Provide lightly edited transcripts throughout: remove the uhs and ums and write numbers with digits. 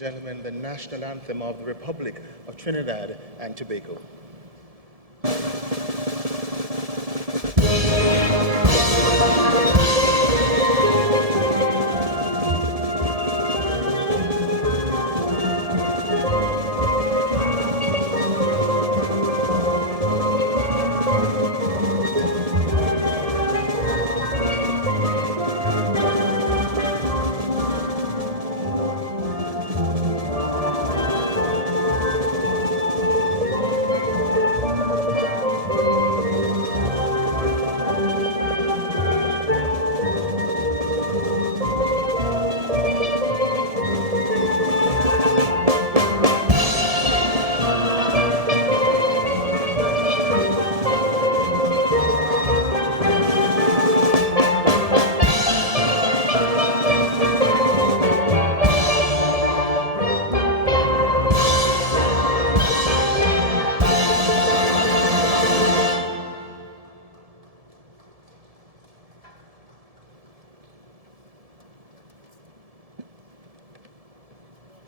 gentlemen, the national anthem of the Republic of Trinidad and Tobago.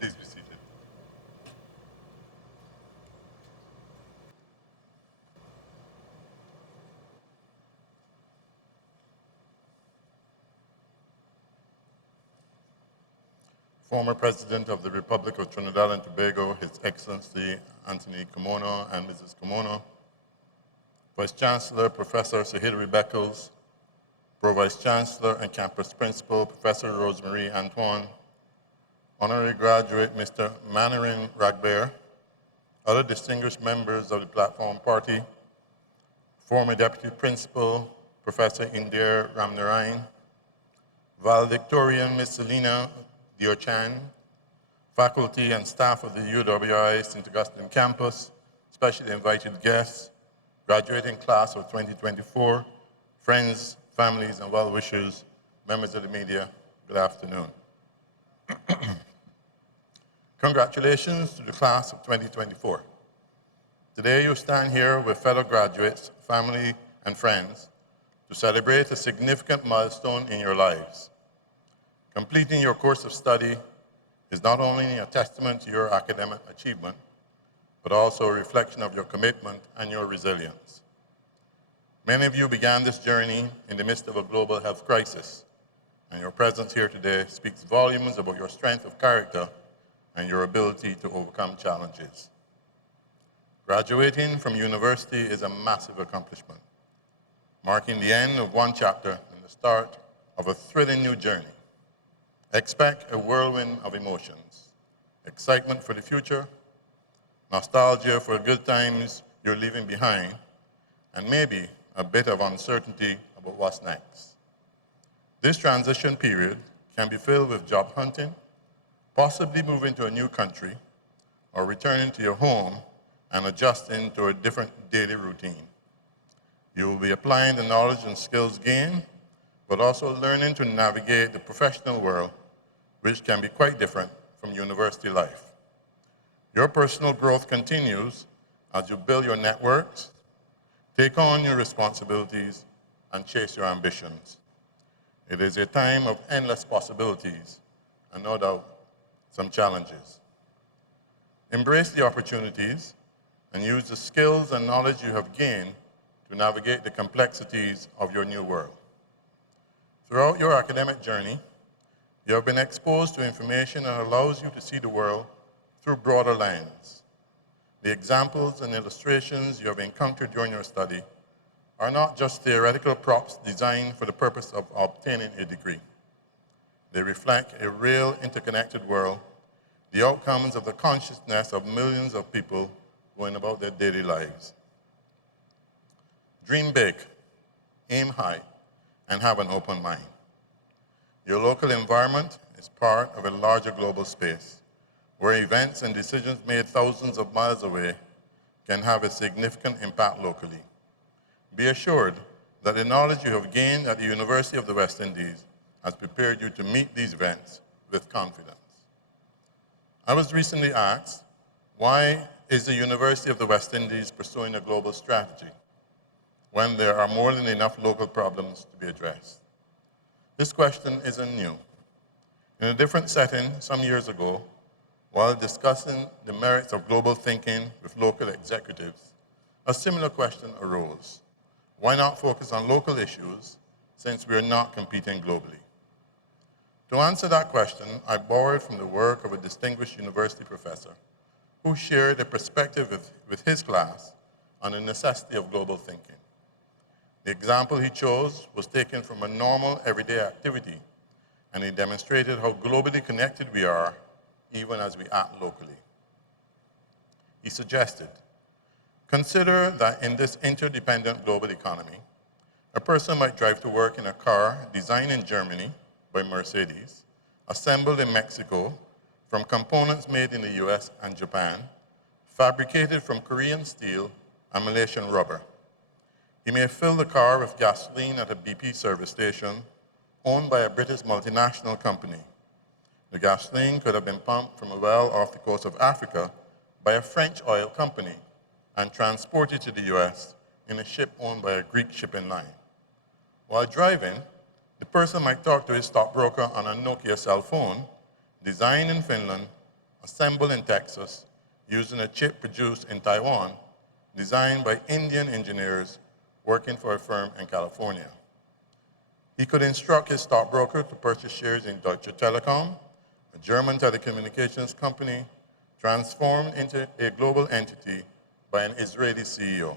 Please be seated. Former President of the Republic of Trinidad and Tobago, His Excellency Anthony Kimono and Mrs. Kimono, Vice Chancellor Professor Sir Hilary Beckles, Pro-Vice Chancellor and Campus Principal Professor Rosemary Antoine, Honorary Graduate Mr. Manarin Ragbear, other distinguished members of the Platform Party, former Deputy Principal Professor Indir Ramnarayan, Valedictorian Ms. Selina Diochan, faculty and staff of the UWI St Augustine campus, specially invited guests, graduating class of 2024, friends, families, and well-wishers, members of the media, good afternoon. Congratulations to the class of 2024. Today you stand here with fellow graduates, family, and friends to celebrate a significant milestone in your lives. Completing your course of study is not only a testament to your academic achievement, but also a reflection of your commitment and your resilience. Many of you began this journey in the midst of a global health crisis, and your presence here today speaks volumes about your strength of character and your ability to overcome challenges. Graduating from university is a massive accomplishment, marking the end of one chapter and the start of a thrilling new journey. Expect a whirlwind of emotions, excitement for the future, nostalgia for good times you're leaving behind, and maybe a bit of uncertainty about what's next. This transition period can be filled with job hunting, possibly moving to a new country, or returning to your home and adjusting to a different daily routine. You will be applying the knowledge and skills gained, but also learning to navigate the professional world, which can be quite different from university life. Your personal growth continues as you build your networks, take on your responsibilities, and chase your ambitions. It is a time of endless possibilities, and no doubt, some challenges. Embrace the opportunities and use the skills and knowledge you have gained to navigate the complexities of your new world. Throughout your academic journey, you have been exposed to information that allows you to see the world through broader lens. The examples and illustrations you have encountered during your study are not just theoretical props designed for the purpose of obtaining a degree. They reflect a real interconnected world, the outcomes of the consciousness of millions of people going about their daily lives. Dream big, aim high, and have an open mind. Your local environment is part of a larger global space where events and decisions made thousands of miles away can have a significant impact locally. Be assured that the knowledge you have gained at the University of the West Indies has prepared you to meet these events with confidence. I was recently asked, why is the University of the West Indies pursuing a global strategy when there are more than enough local problems to be addressed? This question isn't new. In a different setting some years ago, While discussing the merits of global thinking with local executives, a similar question arose. Why not focus on local issues since we are not competing globally? To answer that question, I borrowed from the work of a distinguished university professor who shared a perspective with his class on the necessity of global thinking. The example he chose was taken from a normal everyday activity, and he demonstrated how globally connected we are even as we act locally. He suggested, consider that in this interdependent global economy, a person might drive to work in a car designed in Germany by Mercedes, assembled in Mexico from components made in the US and Japan, fabricated from Korean steel and Malaysian rubber. He may fill the car with gasoline at a BP service station owned by a British multinational company. The gasoline could have been pumped from a well off the coast of Africa by a French oil company and transported to the US in a ship owned by a Greek shipping line. While driving, the person might talk to his stockbroker on a Nokia cell phone, designed in Finland, assembled in Texas, using a chip produced in Taiwan, designed by Indian engineers working for a firm in California. He could instruct his stockbroker to purchase shares in Deutsche Telekom, a German telecommunications company transformed into a global entity by an Israeli CEO.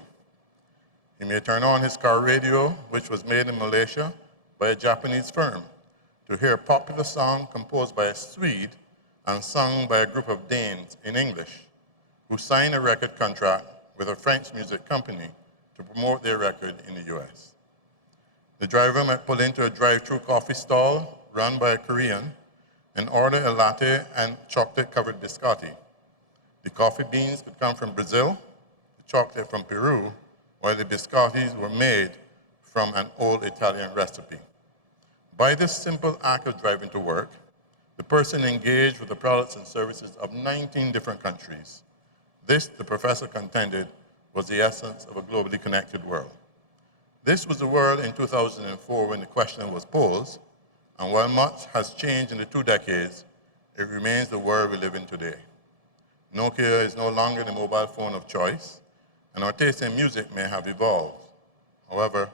He may turn on his car radio, which was made in Malaysia by a Japanese firm, to hear a popular song composed by a Swede and sung by a group of Danes in English, who signed a record contract with a French music company to promote their record in the US. The driver might pull into a drive-through coffee stall run by a Korean and order a latte and chocolate-covered biscotti. The coffee beans could come from Brazil, the chocolate from Peru, while the biscottis were made from an old Italian recipe. By this simple act of driving to work, the person engaged with the products and services of 19 different countries. This, the professor contended, was the essence of a globally connected world. This was the world in 2004 when the question was posed, and while much has changed in the 2 decades, it remains the world we live in today. Nokia is no longer the mobile phone of choice, and our taste in music may have evolved. However,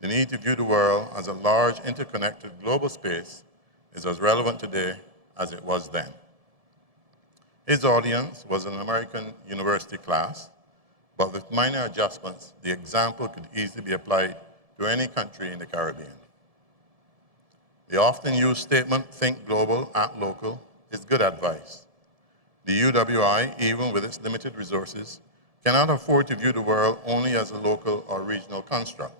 the need to view the world as a large, interconnected global space is as relevant today as it was then. His audience was an American university class, but with minor adjustments, the example could easily be applied to any country in the Caribbean. The often used statement, think global, act local, is good advice. The UWI, even with its limited resources, cannot afford to view the world only as a local or regional construct.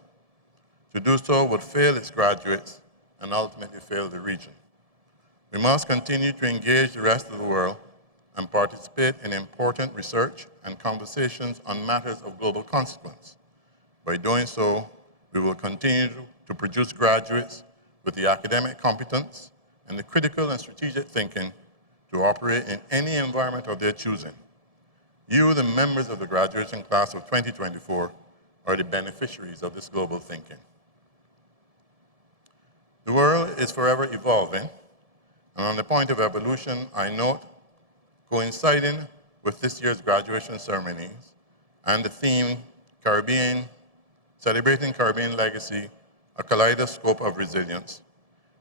To do so would fail its graduates and ultimately fail the region. We must continue to engage the rest of the world and participate in important research and conversations on matters of global consequence. By doing so, we will continue to produce graduates with the academic competence and the critical and strategic thinking to operate in any environment of their choosing. You, the members of the graduation class of 2024, are the beneficiaries of this global thinking. The world is forever evolving, and on the point of evolution, I note, coinciding with this year's graduation ceremonies and the theme Caribbean, Celebrating Caribbean Legacy, a Kaleidoscope of Resilience,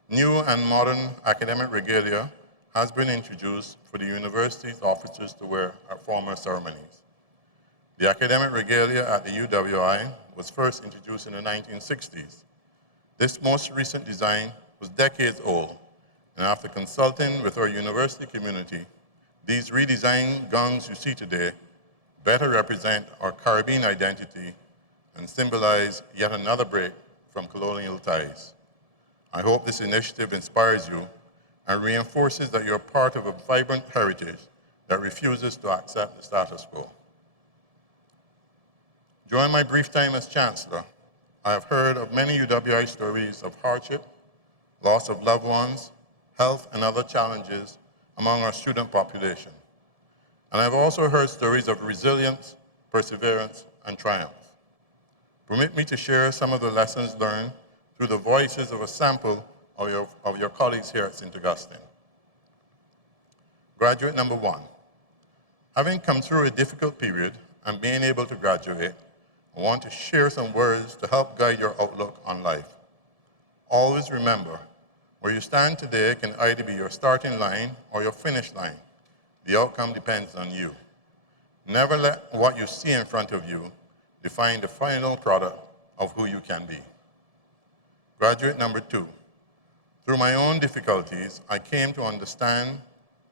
new and modern academic regalia has been introduced for the university's officers to wear at formal ceremonies. The academic regalia at the UWI was first introduced in the 1960s. This most recent design was decades old, and after consulting with our university community, these redesigned gowns you see today better represent our Caribbean identity and symbolize yet another break from colonial ties. I hope this initiative inspires you and reinforces that you're part of a vibrant heritage that refuses to accept the status quo. During my brief time as Chancellor, I have heard of many UWI stories of hardship, loss of loved ones, health, and other challenges among our student population. And I've also heard stories of resilience, perseverance, and triumph. Permit me to share some of the lessons learned through the voices of a sample of your colleagues here at St. Augustine. Graduate number 1. Having come through a difficult period and being able to graduate, I want to share some words to help guide your outlook on life. Always remember, where you stand today can either be your starting line or your finish line. The outcome depends on you. Never let what you see in front of you define the final product of who you can be. Graduate number 2. Through my own difficulties, I came to understand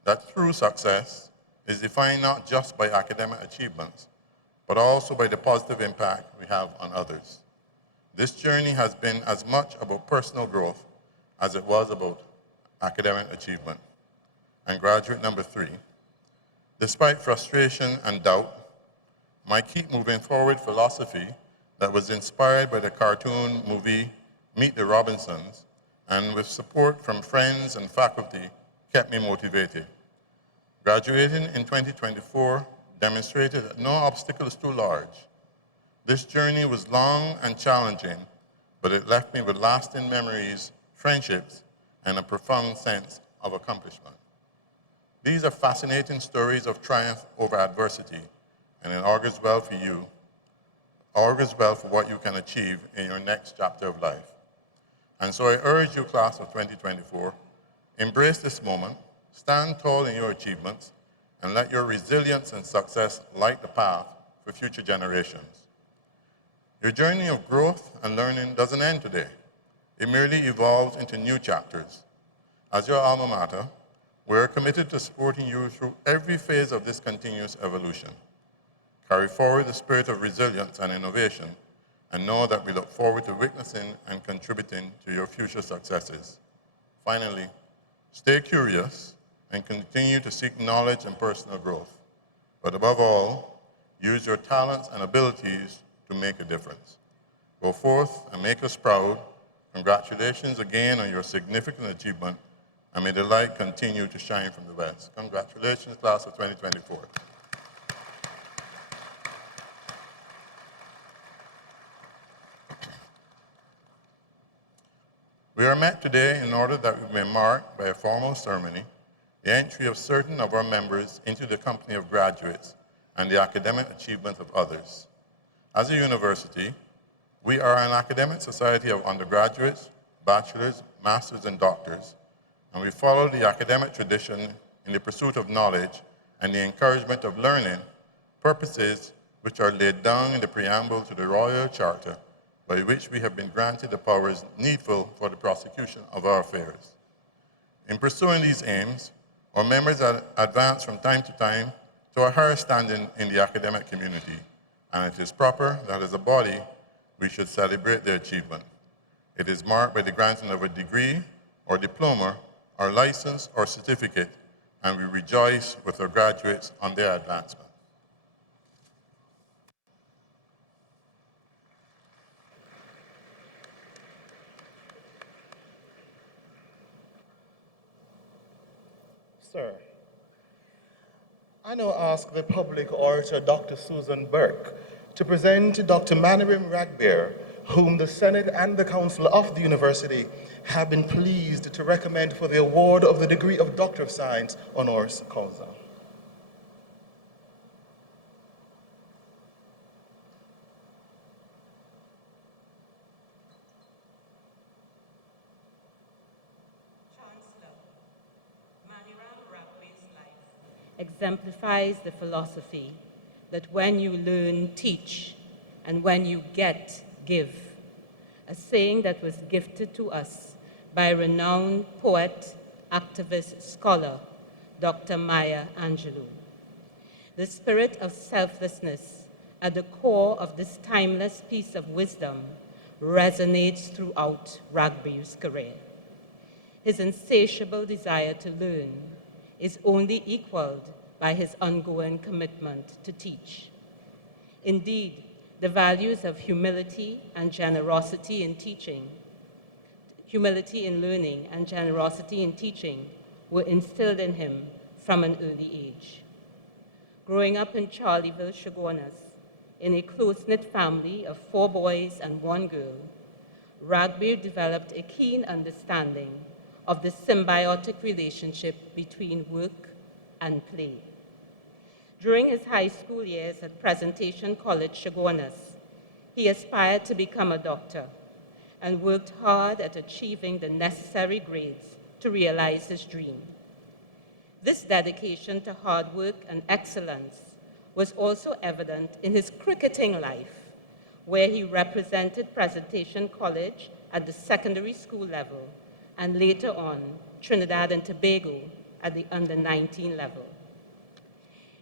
that true success is defined not just by academic achievements, but also by the positive impact we have on others. This journey has been as much about personal growth as it was about academic achievement. And graduate number 3, despite frustration and doubt, my Keep Moving Forward philosophy that was inspired by the cartoon movie Meet the Robinsons, and with support from friends and faculty, kept me motivated. Graduating in 2024 demonstrated that no obstacle is too large. This journey was long and challenging, but it left me with lasting memories, friendships, and a profound sense of accomplishment. These are fascinating stories of triumph over adversity, and it augurs well for you, augurs well for what you can achieve in your next chapter of life. And so I urge you, class of 2024, embrace this moment, stand tall in your achievements, and let your resilience and success light the path for future generations. Your journey of growth and learning doesn't end today. It merely evolves into new chapters. As your alma mater, we're committed to supporting you through every phase of this continuous evolution. Carry forward the spirit of resilience and innovation, and know that we look forward to witnessing and contributing to your future successes. Finally, stay curious and continue to seek knowledge and personal growth. But above all, use your talents and abilities to make a difference. Go forth and make us proud. Congratulations again on your significant achievement, and may the light continue to shine from the west. Congratulations, class of 2024. We are met today in order that we may mark by a formal ceremony the entry of certain of our members into the company of graduates and the academic achievements of others. As a university, we are an academic society of undergraduates, bachelors, masters, and doctors, and we follow the academic tradition in the pursuit of knowledge and the encouragement of learning, purposes which are laid down in the preamble to the Royal Charter, by which we have been granted the powers needful for the prosecution of our affairs. In pursuing these aims, our members advance from time to time to a higher standing in the academic community, and it is proper that as a body, we should celebrate their achievement. It is marked by the granting of a degree or diploma or license or certificate, and we rejoice with our graduates on their advancement. Sir, I now ask the public orator, Dr. Susan Burke, to present Dr. Manarim Ragbear, whom the Senate and the Council of the University have been pleased to recommend for the award of the degree of Doctor of Science honoris causa. Chancellor, Maniram Ragbear's life exemplifies the philosophy that when you learn, teach, and when you get, give. A saying that was gifted to us by renowned poet, activist, scholar, Dr. Maya Angelou. The spirit of selflessness at the core of this timeless piece of wisdom resonates throughout Ragbear's career. His insatiable desire to learn is only equaled by his ongoing commitment to teach. Indeed, the values of humility and generosity in teaching, humility in learning and generosity in teaching were instilled in him from an early age. Growing up in Charleville, Chaguanas, in a close-knit family of 4 boys and 1 girl, Ragbear developed a keen understanding of the symbiotic relationship between work, and play. During his high school years at Presentation College, Chaguanas, he aspired to become a doctor and worked hard at achieving the necessary grades to realize his dream. This dedication to hard work and excellence was also evident in his cricketing life, where he represented Presentation College at the secondary school level and later on Trinidad and Tobago at the under-19 level.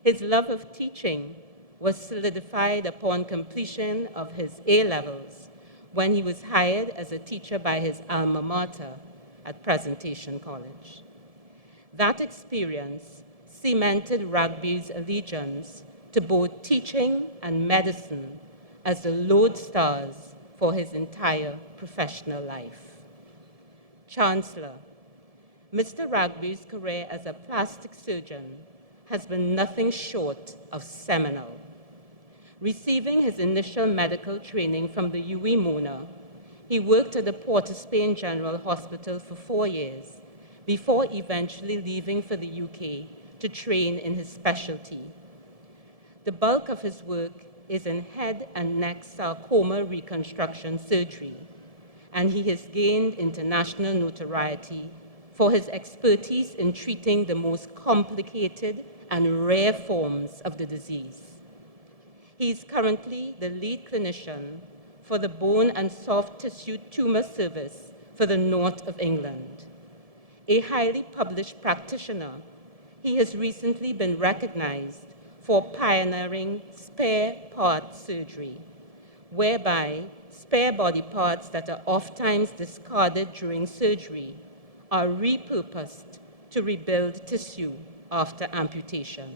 His love of teaching was solidified upon completion of his A-levels when he was hired as a teacher by his alma mater at Presentation College. That experience cemented Rugby's allegiance to both teaching and medicine as the lodestars for his entire professional life. Chancellor, Mr. Rugby's career as a plastic surgeon has been nothing short of seminal. Receiving his initial medical training from the UWI Mona, he worked at the Port of Spain General Hospital for 4 years before eventually leaving for the UK to train in his specialty. The bulk of his work is in head and neck sarcoma reconstruction surgery, and he has gained international notoriety for his expertise in treating the most complicated and rare forms of the disease. He is currently the lead clinician for the Bone and Soft Tissue Tumor Service for the North of England. A highly published practitioner, he has recently been recognized for pioneering spare part surgery, whereby spare body parts that are oftentimes discarded during surgery are repurposed to rebuild tissue after amputation.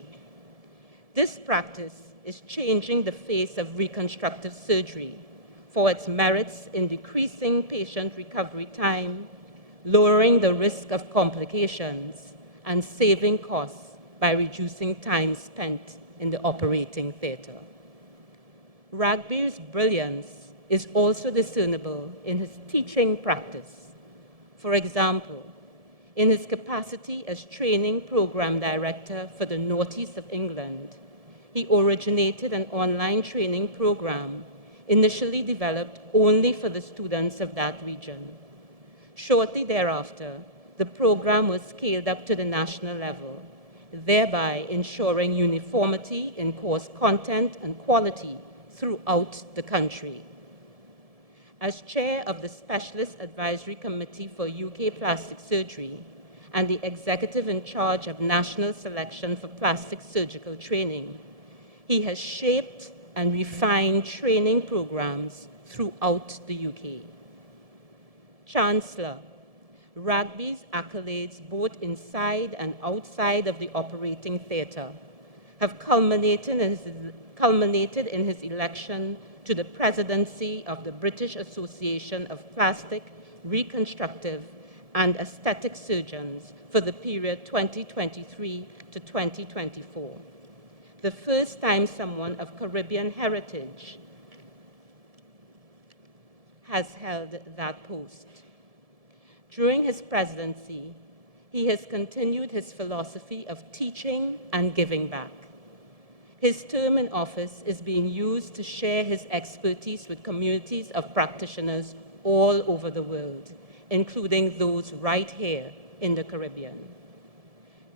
This practice is changing the face of reconstructive surgery for its merits in decreasing patient recovery time, lowering the risk of complications, and saving costs by reducing time spent in the operating theater. Rugby's brilliance is also discernible in his teaching practice. For example, in his capacity as training program director for the Northeast of England, he originated an online training program initially developed only for the students of that region. Shortly thereafter, the program was scaled up to the national level, thereby ensuring uniformity in course content and quality throughout the country. As chair of the Specialist Advisory Committee for UK Plastic Surgery and the executive in charge of National Selection for Plastic Surgical Training, he has shaped and refined training programs throughout the UK. Chancellor, Rugby's accolades both inside and outside of the operating theatre have culminated in his election to the presidency of the British Association of Plastic, Reconstructive and Aesthetic Surgeons for the period 2023 to 2024. The first time someone of Caribbean heritage has held that post. During his presidency, he has continued his philosophy of teaching and giving back. His term in office is being used to share his expertise with communities of practitioners all over the world, including those right here in the Caribbean.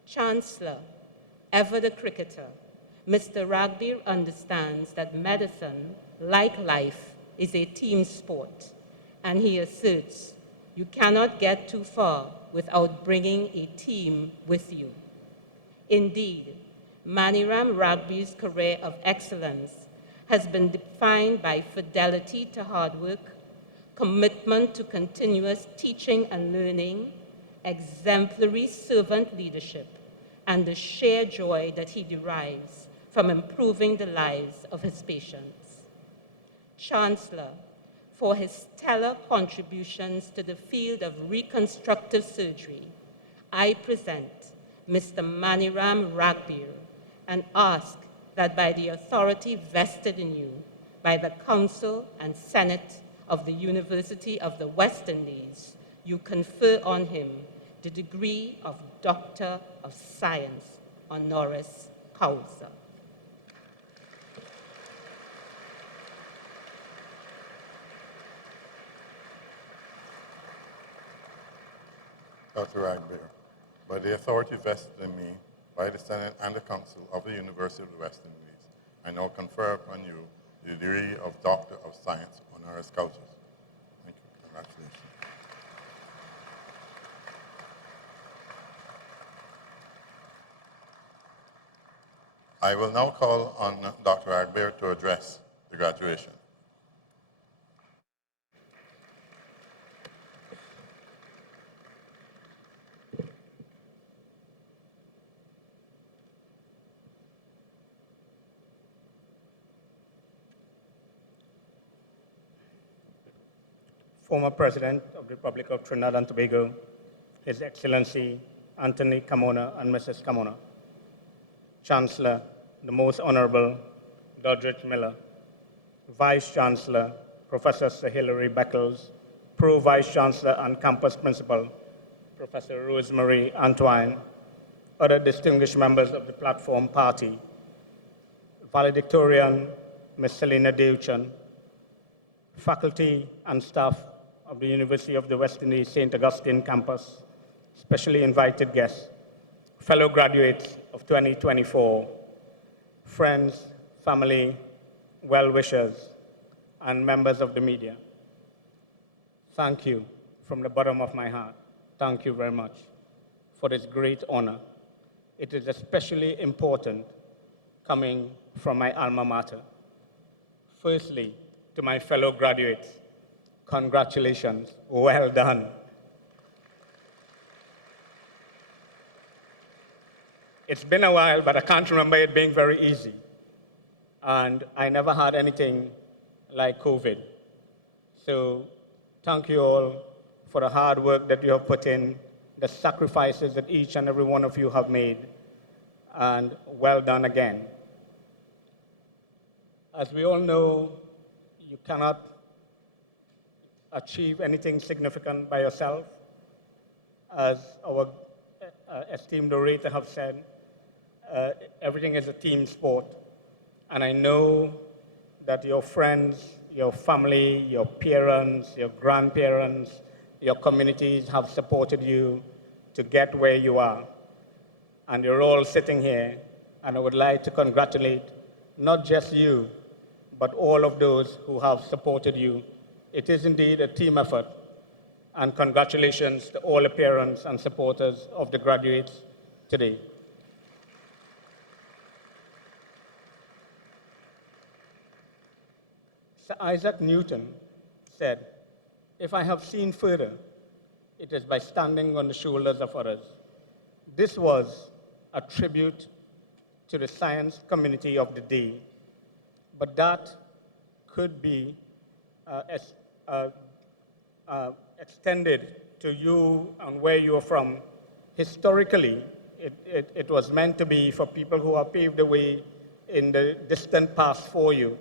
Chancellor, ever the cricketer, Mr. Rugby understands that medicine, like life, is a team sport, and he asserts you cannot get too far without bringing a team with you. Indeed, Maniram Rugby's career of excellence has been defined by fidelity to hard work, commitment to continuous teaching and learning, exemplary servant leadership, and the sheer joy that he derives from improving the lives of his patients. Chancellor, for his stellar contributions to the field of reconstructive surgery, I present Mr. Maniram Rugby and ask that by the authority vested in you by the Council and Senate of the University of the West Indies, you confer on him the degree of Doctor of Science honoris causa. Dr. Ragbear, by the authority vested in me by the Senate and the Council of the University of the West Indies, I now confer upon you the degree of Doctor of Science honoris causa. Thank you. Congratulations. I will now call on Dr. Ragbear to address the graduation. Former President of the Republic of Trinidad and Tobago, His Excellency Anthony Carmona and Mrs. Carmona, Chancellor, the Most Honorable Doddridge Miller, Vice Chancellor, Professor Sir Hilary Beckles, Pro Vice Chancellor and Campus Principal, Professor Rosemary Antoine, other distinguished members of the Platform Party, Valedictorian Ms. Selena Deutschen, faculty and staff of the University of the West Indies St Augustine campus, specially invited guests, fellow graduates of 2024, friends, family, well-wishers, and members of the media. Thank you from the bottom of my heart. Thank you very much for this great honor. It is especially important coming from my alma mater. Firstly, to my fellow graduates, congratulations, well done. It's been a while, but I can't remember it being very easy. And I never had anything like COVID. So thank you all for the hard work that you have put in, the sacrifices that each and every one of you have made, and well done again. As we all know, you cannot achieve anything significant by yourself. As our esteemed orator have said, everything is a team sport. And I know that your friends, your family, your parents, your grandparents, your communities have supported you to get where you are. And you're all sitting here, and I would like to congratulate not just you, but all of those who have supported you. It is indeed a team effort, and congratulations to all the parents and supporters of the graduates today. Sir Isaac Newton said, "If I have seen further, it is by standing on the shoulders of others." This was a tribute to the science community of the day, but that could be extended to you and where you are from. Historically, it was meant to be for people who have paved the way in the distant past for you.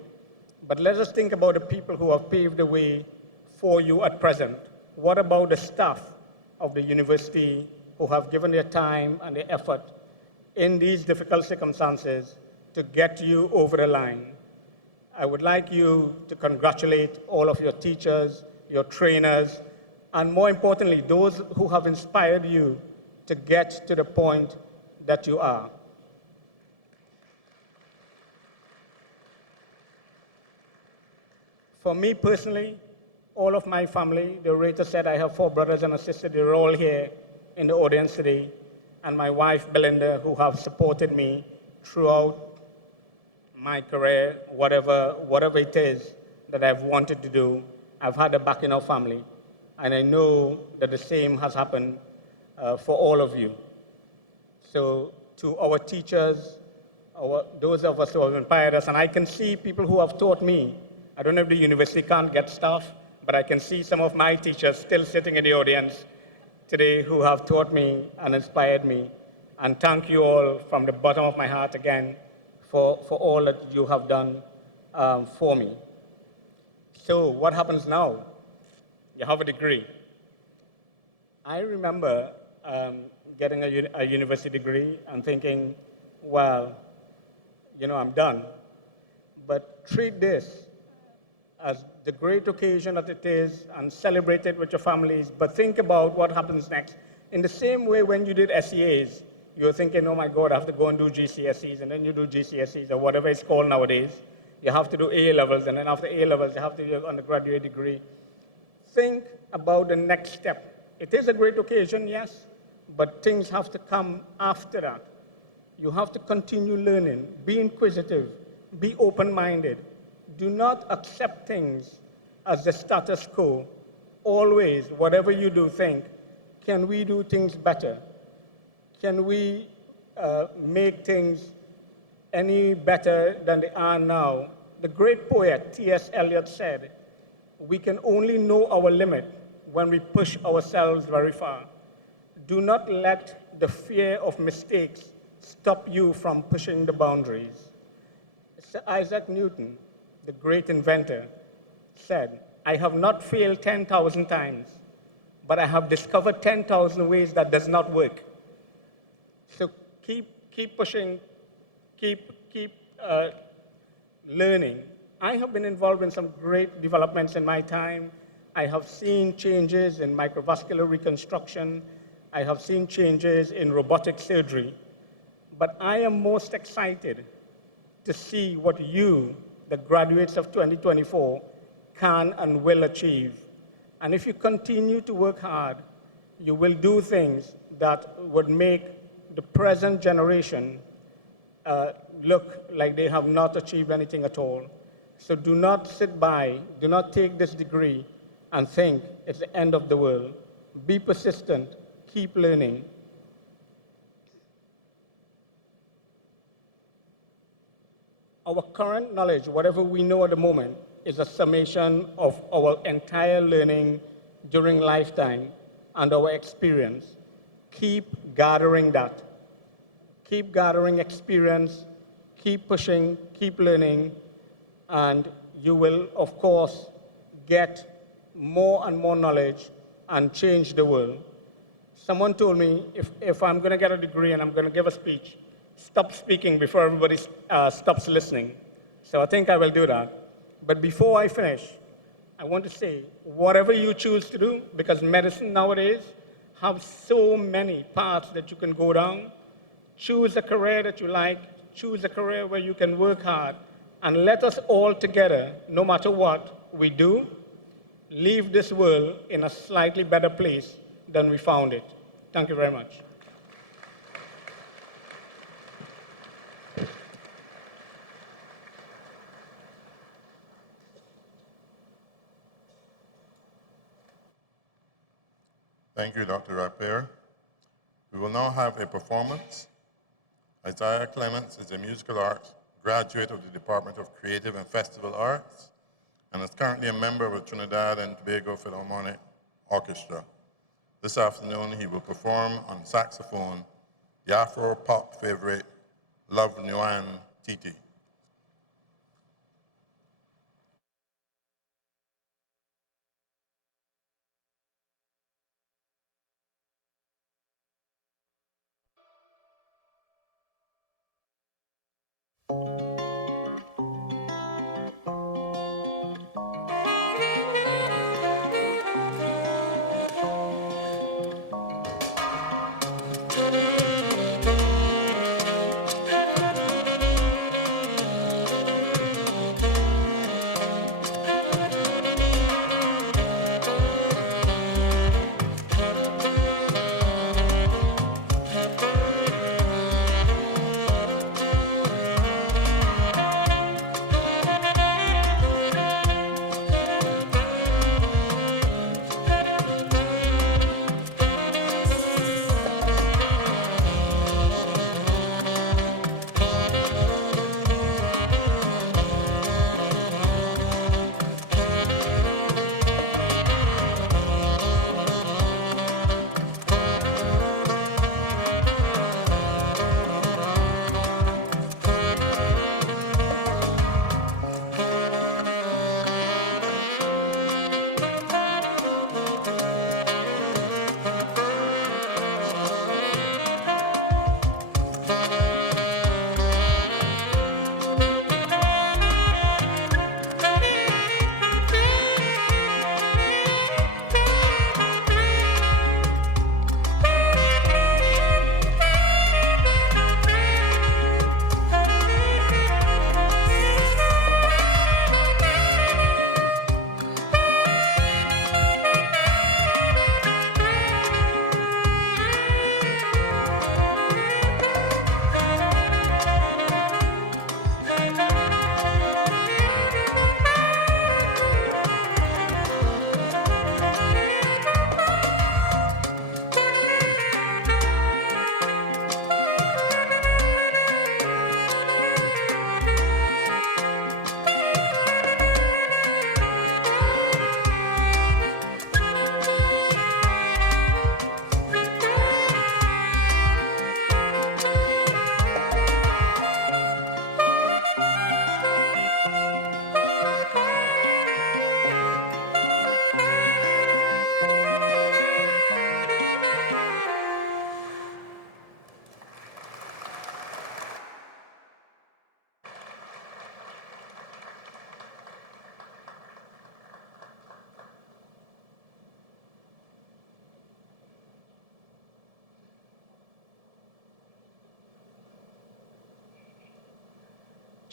But let us think about the people who have paved the way for you at present. What about the staff of the university who have given their time and their effort in these difficult circumstances to get you over the line? I would like you to congratulate all of your teachers, your trainers, and more importantly, those who have inspired you to get to the point that you are. For me personally, all of my family, the orator said I have 4 brothers and a sister, they're all here in the audience today, and my wife, Belinda, who have supported me throughout my career, whatever it is that I've wanted to do. I've had a backing of family, and I know that the same has happened for all of you. So to our teachers, those of us who have inspired us, and I can see people who have taught me. I don't know if the university can't get staff, but I can see some of my teachers still sitting in the audience today who have taught me and inspired me. And thank you all from the bottom of my heart again for all that you have done for me. So what happens now? You have a degree. I remember getting a university degree and thinking well, I'm done. But treat this as the great occasion that it is and celebrate it with your families, but think about what happens next. In the same way when you did SEAs, you're thinking, oh my God, I have to go and do GCSEs, and then you do GCSEs or whatever it's called nowadays. You have to do A levels, and then after A levels, you have to do your undergraduate degree. Think about the next step. It is a great occasion, yes, but things have to come after that. You have to continue learning, be inquisitive, be open-minded. Do not accept things as the status quo. Always, whatever you do, think, can we do things better? Can we make things any better than they are now? The great poet T.S. Eliot said, we can only know our limit when we push ourselves very far. Do not let the fear of mistakes stop you from pushing the boundaries. Sir Isaac Newton, the great inventor, said, I have not failed 10,000 times, but I have discovered 10,000 ways that does not work. So keep pushing, keep learning. I have been involved in some great developments in my time. I have seen changes in microvascular reconstruction. I have seen changes in robotic surgery. But I am most excited to see what you, the graduates of 2024, can and will achieve. And if you continue to work hard, you will do things that would make the present generation look like they have not achieved anything at all. So do not sit by, do not take this degree and think it's the end of the world. Be persistent, keep learning. Our current knowledge, whatever we know at the moment, is a summation of our entire learning during lifetime and our experience. Keep gathering that. Keep gathering experience, keep pushing, keep learning, and you will, of course, get more and more knowledge and change the world. Someone told me, if I'm going to get a degree and I'm going to give a speech, stop speaking before everybody stops listening. So I think I will do that. But before I finish, I want to say, whatever you choose to do, because medicine nowadays have so many paths that you can go down, choose a career that you like, choose a career where you can work hard, and let us all together, no matter what we do, leave this world in a slightly better place than we found it. Thank you very much. Thank you, Dr. Rapper. We will now have a performance. Isaiah Clements is a musical arts graduate of the Department of Creative and Festival Arts and is currently a member of the Trinidad and Tobago Philharmonic Orchestra. This afternoon, he will perform on saxophone the Afro-pop favorite, Love Nguyen Titi.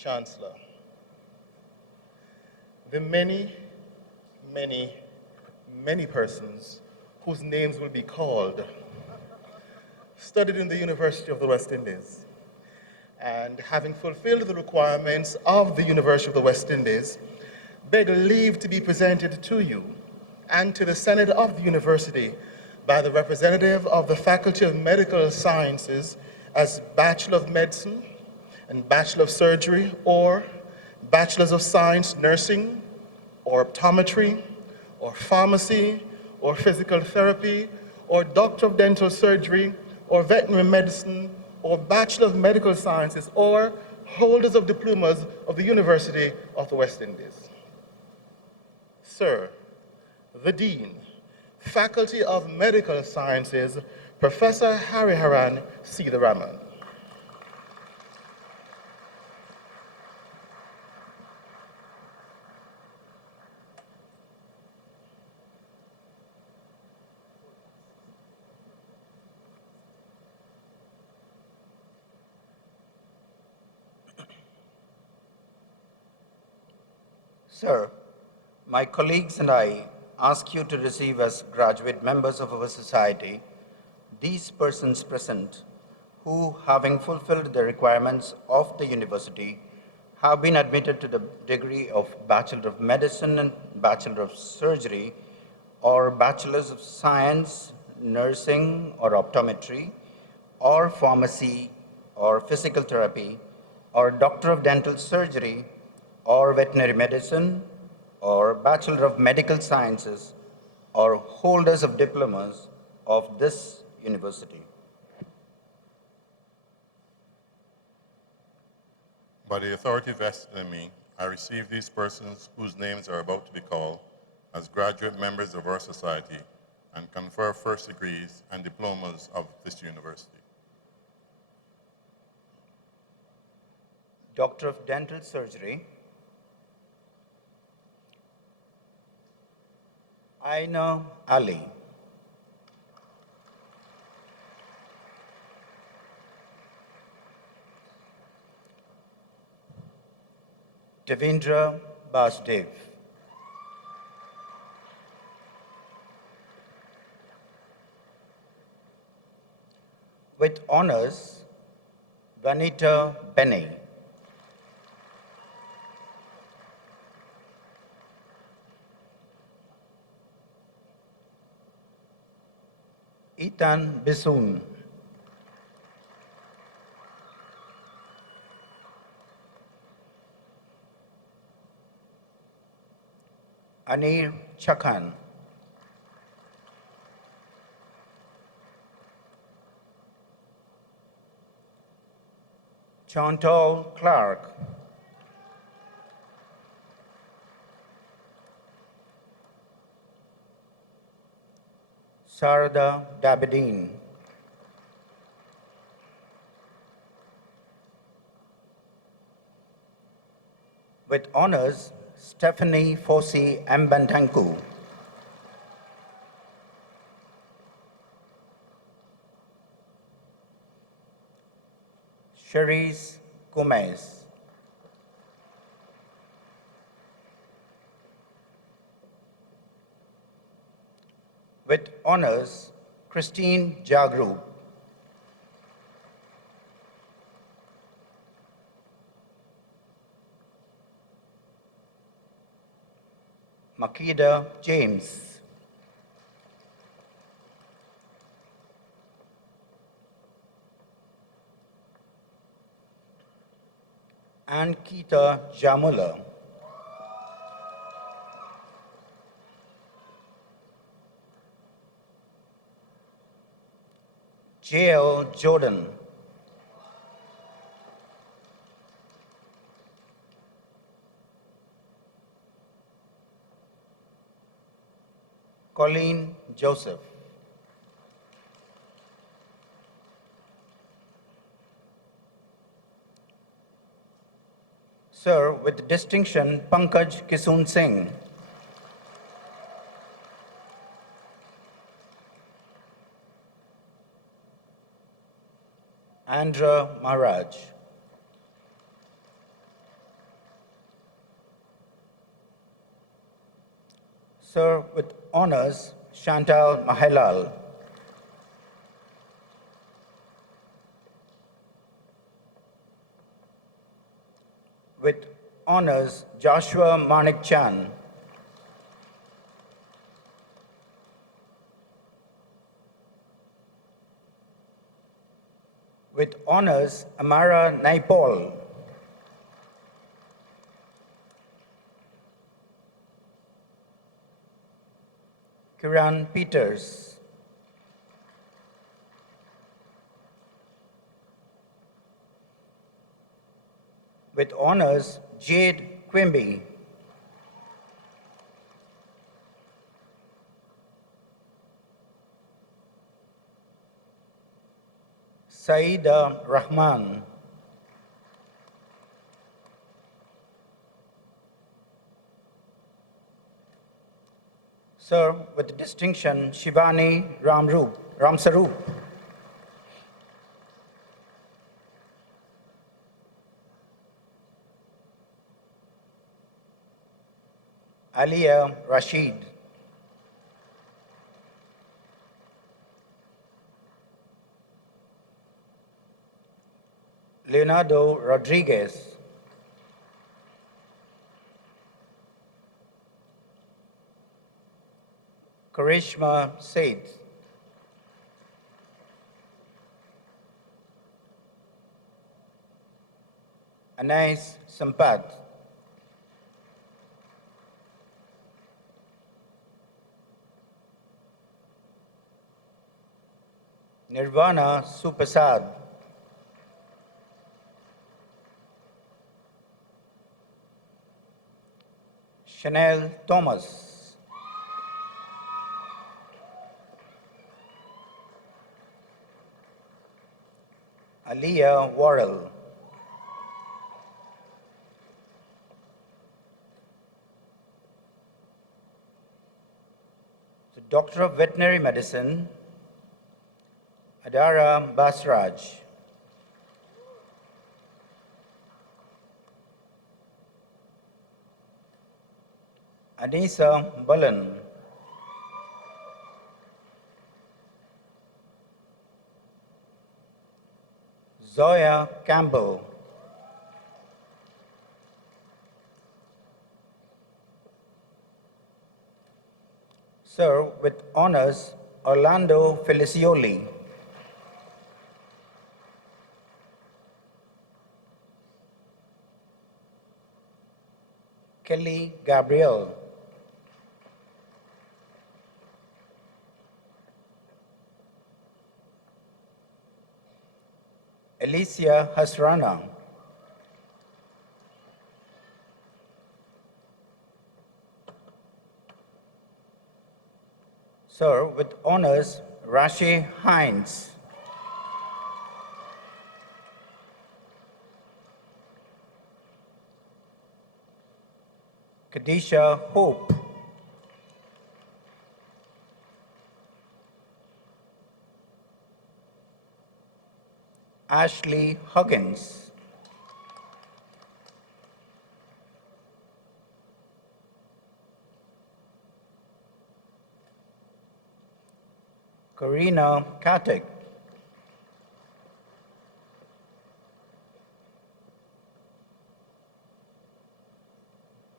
Chancellor, the many, many, many persons whose names will be called studied in the University of the West Indies, and having fulfilled the requirements of the University of the West Indies, beg leave to be presented to you and to the Senate of the University by the representative of the Faculty of Medical Sciences as Bachelor of Medicine and Bachelor of Surgery, or Bachelors of Science Nursing, or Optometry, or Pharmacy, or Physical Therapy, or Doctor of Dental Surgery, or Veterinary Medicine, or Bachelor of Medical Sciences, or holders of diplomas of the University of the West Indies. Sir, the Dean, Faculty of Medical Sciences, Professor Hariharan Sitharaman. Sir, my colleagues and I ask you to receive as graduate members of our society these persons present who, having fulfilled the requirements of the university, have been admitted to the degree of Bachelor of Medicine and Bachelor of Surgery, or Bachelors of Science, Nursing or Optometry, or Pharmacy, or Physical Therapy, or Doctor of Dental Surgery, or Veterinary Medicine, or Bachelor of Medical Sciences, or holders of diplomas of this university. By the authority vested in me, I receive these persons whose names are about to be called as graduate members of our society and confer first degrees and diplomas of this university. Doctor of Dental Surgery, Aina Ali. Devendra Basdev. With honors, Vanita Benny. Ethan Bisoon. Anir Chakan. Chantal Clark. Sarada Dabedin. With honors, Stephanie Fosi Mbantanku. Cherise Gomez. With honors, Christine Jagru. Makeda James. Ankita Jamula. J.L. Jordan. Colleen Joseph. Sir, with distinction, Pankaj Kisun Singh. Andra Maharaj. Sir, with honors, Chantal Mahelal. With honors, Joshua Manik Chan. With honors, Amara Naipol. Kiran Peters. With honors, Jade Quimby. Saida Rahman. Sir, with distinction, Shivani Ramsarup. Alia Rashid. Leonardo Rodriguez. Karishma Said. Anais Sampad. Nirvana Supasad. Chanel Thomas. Aliyah Worrell. The Doctor of Veterinary Medicine, Adara Basraj. Anisa Balan. Zoya Campbell. Sir, with honors, Orlando Felicioli. Kelly Gabriel. Alicia Hasrana. Sir, with honors, Rashi Hines. Kadisha Hope. Ashley Huggins. Karina Katic.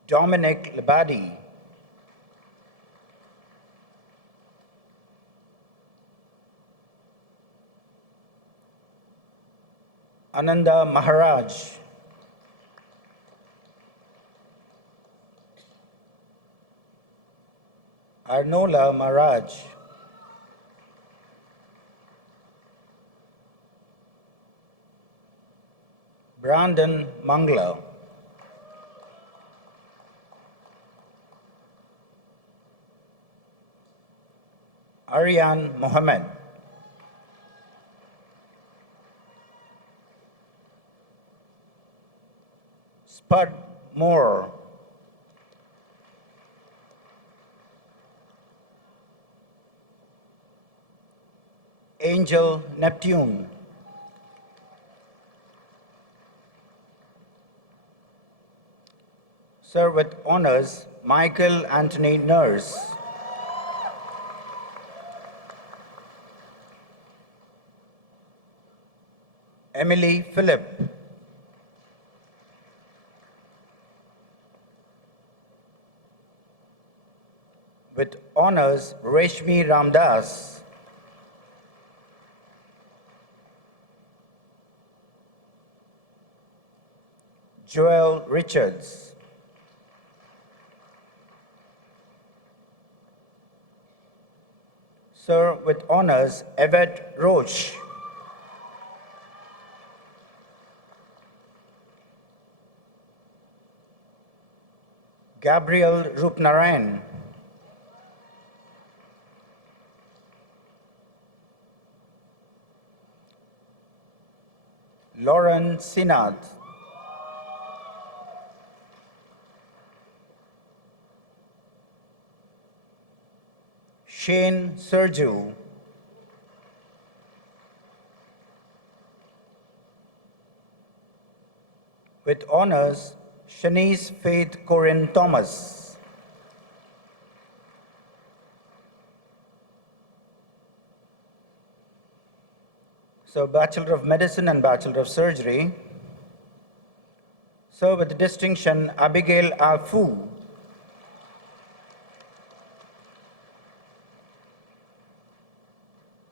Dominic Labadi. Ananda Maharaj. Arnola Maharaj. Brandon Mangla. Aryan Mohammed. Spud Moore. Angel Neptune. Sir, with honors, Michael Anthony Nurse. Emily Phillip. With honors, Reshmi Ramdas. Joel Richards. Sir, with honors, Yvette Roche. Gabriel Rupnarayan. Lauren Sinath. Shane Serju. With honors, Shanice Faith Corinne Thomas. So, Bachelor of Medicine and Bachelor of Surgery. So, with distinction, Abigail Afu.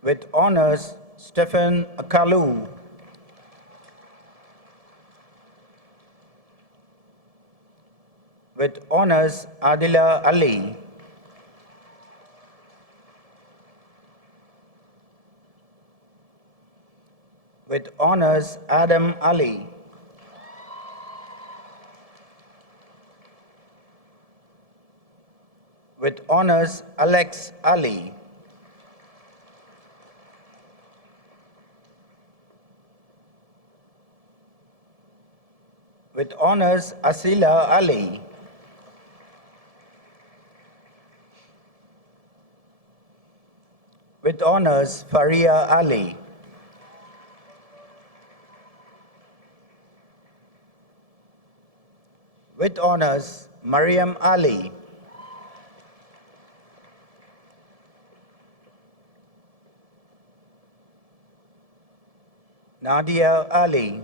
With honors, Stephen Akalu. With honors, Adila Ali. With honors, Adam Ali. With honors, Alex Ali. With honors, Asila Ali. With honors, Faria Ali. With honors, Mariam Ali. Nadia Ali.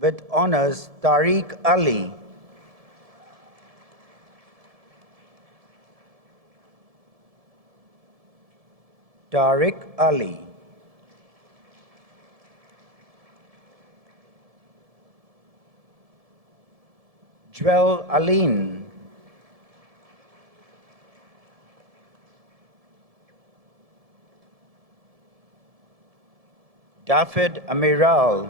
With honors, Tariq Ali. Tariq Ali. Jewel Aline. Dafid Amiral.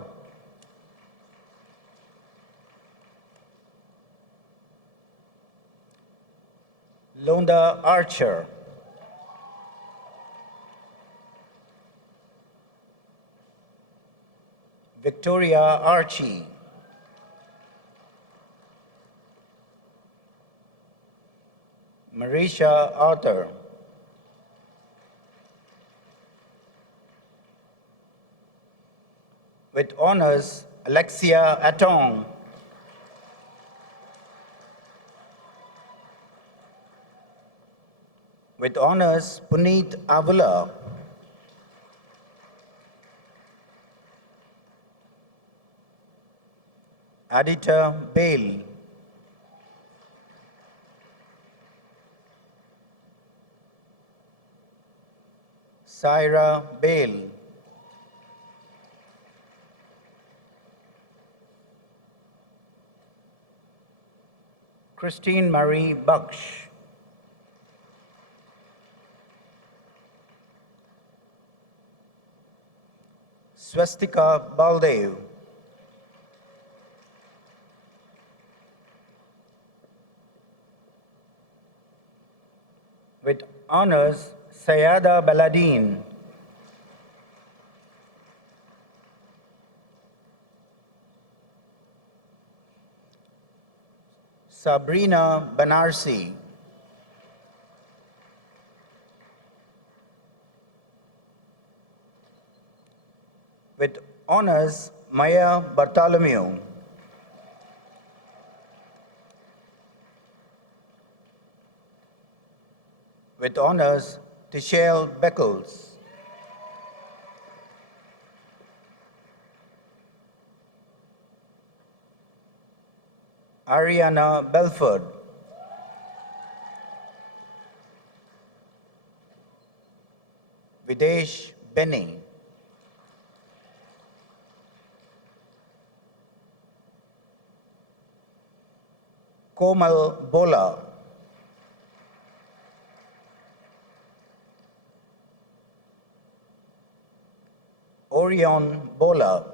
Londa Archer. Victoria Archie. Marisha Arthur. With honors, Alexia Atong. With honors, Puneet Avula. Adita Bale. Syra Bale. Christine Marie Baksh. Swastika Baldev. With honors, Sayada Baladin. Sabrina Banarsi. With honors, Maya Bartholomew. With honors, Tichelle Beckles. Ariana Belford. Videsh Benny. Komal Bola. Orion Bola.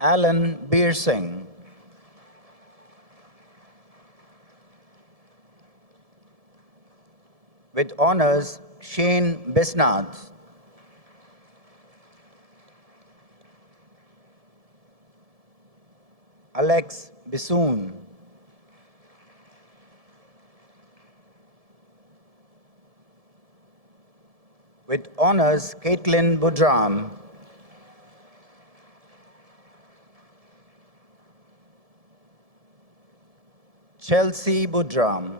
Alan Beersing. With honors, Shane Besnath. Alex Bissoon. With honors, Caitlin Budram. Chelsea Budram.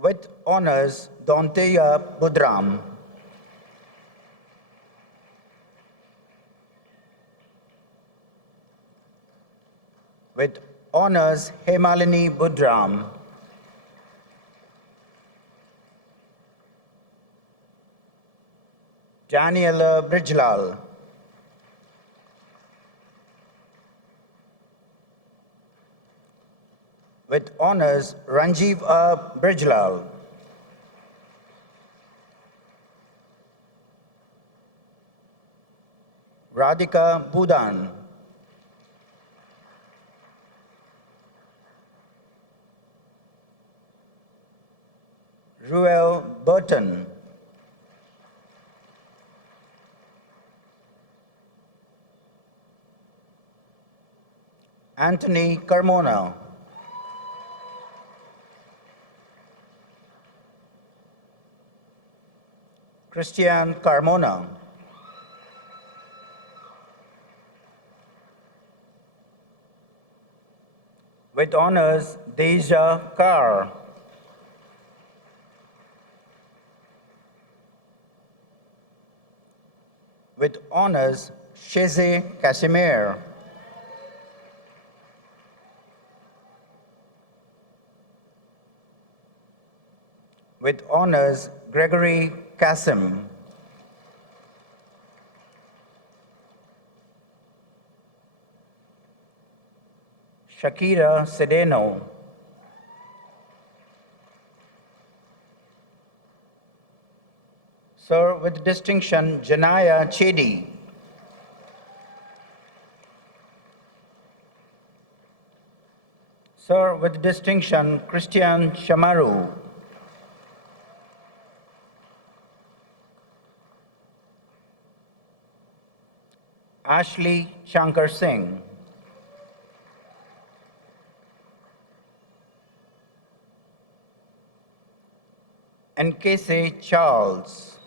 With honors, Donteya Budram. With honors, Hemalini Budram. Daniela Brijlal. With honors, Ranjiv Brijlal. Radhika Budan. Ruel Burton. Anthony Carmona. Christian Carmona. With honors, Deja Carr. With honors, Sheze Casimir. With honors, Gregory Kasim. Shakira Sedeno. Sir, with distinction, Janaya Chedi. Sir, with distinction, Christian Shamaru. Ashley Shankar Singh. Nkese Charles.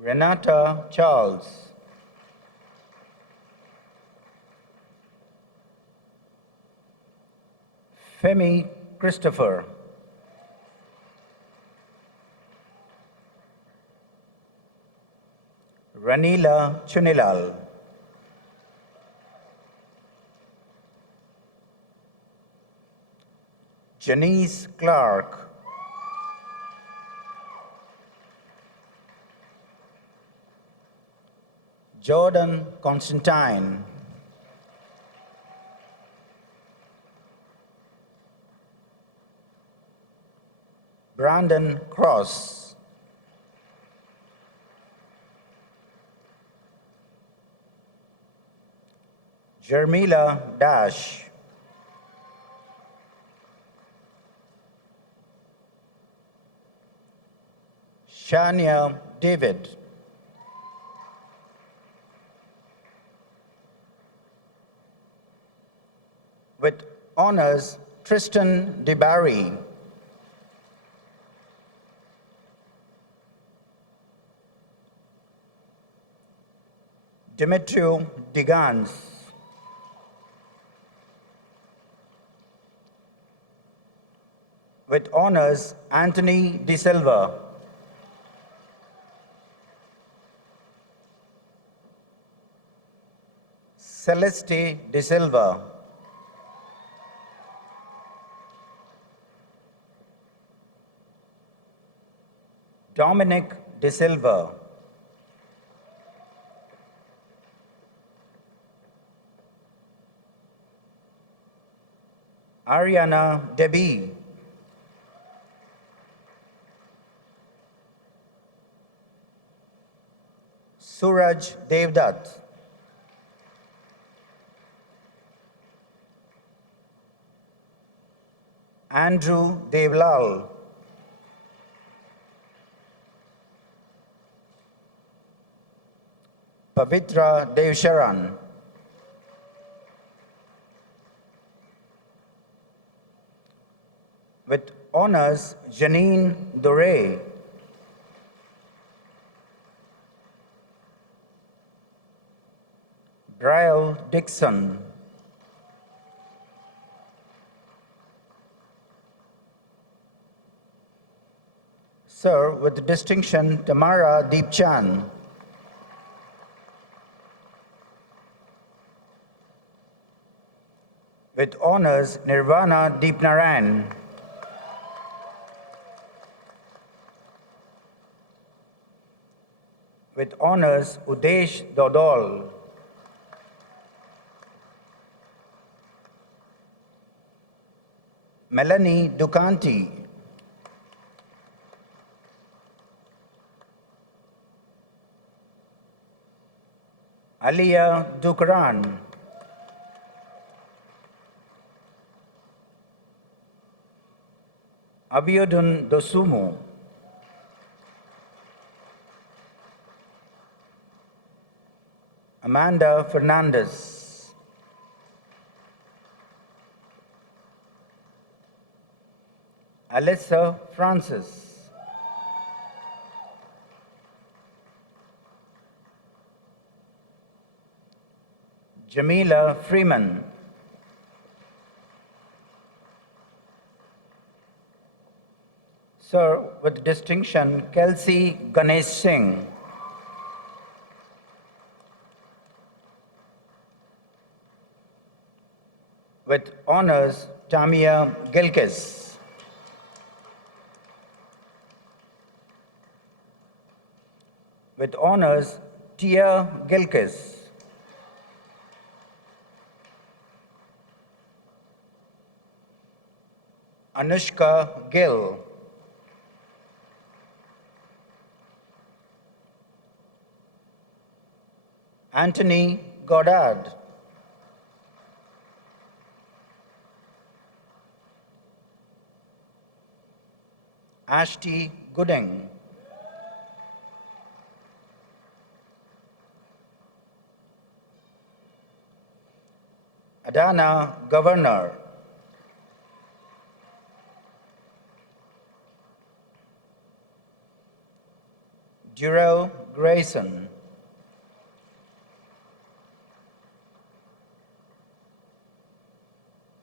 Renata Charles. Femi Christopher. Ranila Chunilal. Janice Clark. Jordan Constantine. Brandon Cross. Jermila Dash. Chania David. With honors, Tristan DeBarry. Demetrio Digans. With honors, Anthony De Silva. Celeste De Silva. Dominic De Silva. Ariana Debbie. Suraj Devdutt. Andrew Devlal. Pavitra Devsharan. With honors, Janine Dore. Brielle Dixon. Sir, with distinction, Tamara Deepchan. With honors, Nirvana Deepnaran. With honors, Udesh Dodol. Melanie Ducanti. Alia Dukran. Abiodun Dosumu. Amanda Fernandez. Alyssa Francis. Jamila Freeman. Sir, with distinction, Kelsey Ganesh Singh. With honors, Tamia Gilkis. With honors, Tia Gilkis. Anushka Gill. Anthony Goddard. Ashti Gooding. Adana Governor. Durrell Grayson.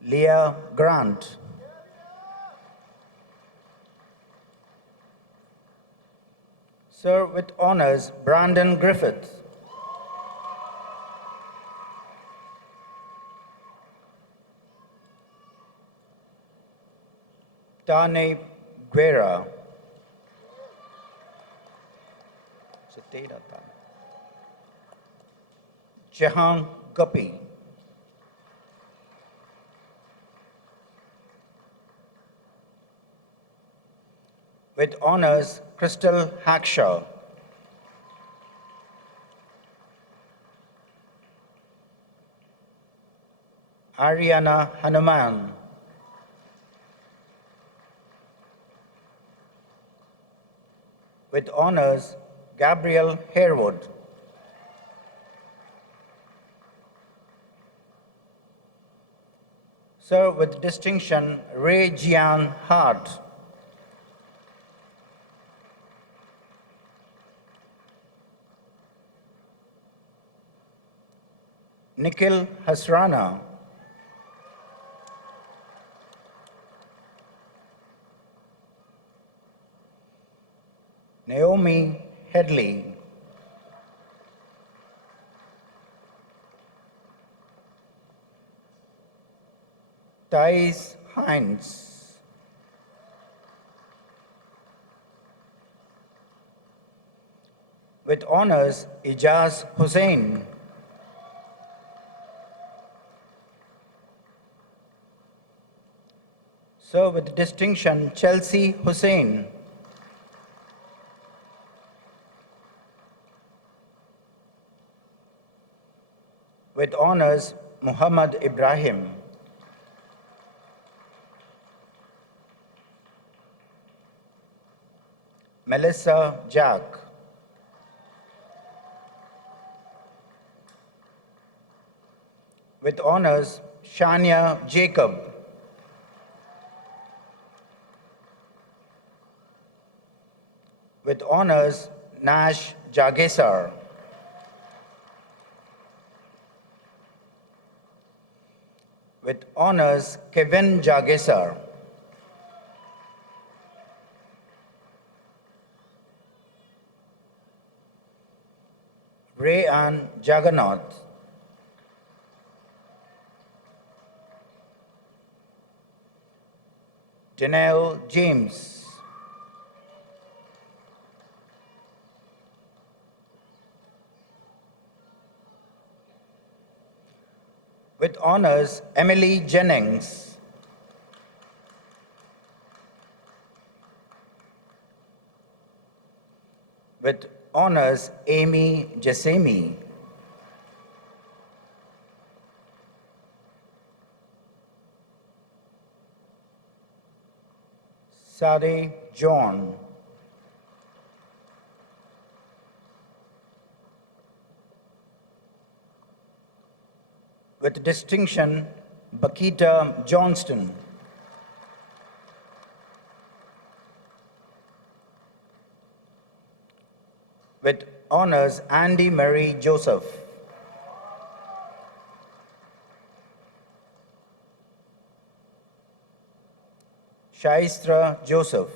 Leah Grant. Sir, with honors, Brandon Griffith. Tane Guerra. Jahan Guppy. With honors, Crystal Hackshaw. Ariana Hanuman. With honors, Gabriel Harewood. Sir, with distinction, Ray Gian Hart. Nikhil Hasrana. Naomi Headley. Thais Hines. With honors, Ijaz Hussain. Sir, with distinction, Chelsea Hussain. With honors, Muhammad Ibrahim. Melissa Jack. With honors, Shania Jacob. With honors, Nash Jagesar. With honors, Kevin Jagesar. Ray Ann Jagannath. Janelle James. With honors, Emily Jennings. With honors, Amy Jasemi. Sade John. With distinction, Bakita Johnston. With honors, Andy Marie Joseph. Shaistra Joseph.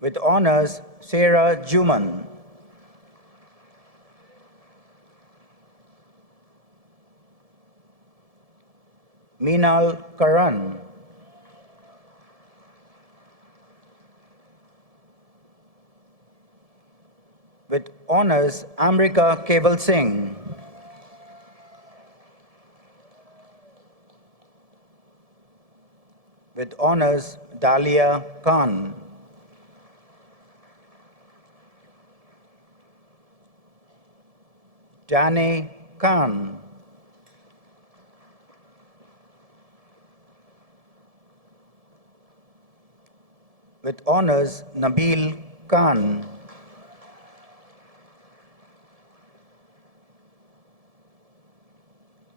With honors, Sarah Juman. Meenal Karan. With honors, Amrika Keval Singh. With honors, Dalia Khan. Dane Khan. With honors, Nabil Khan.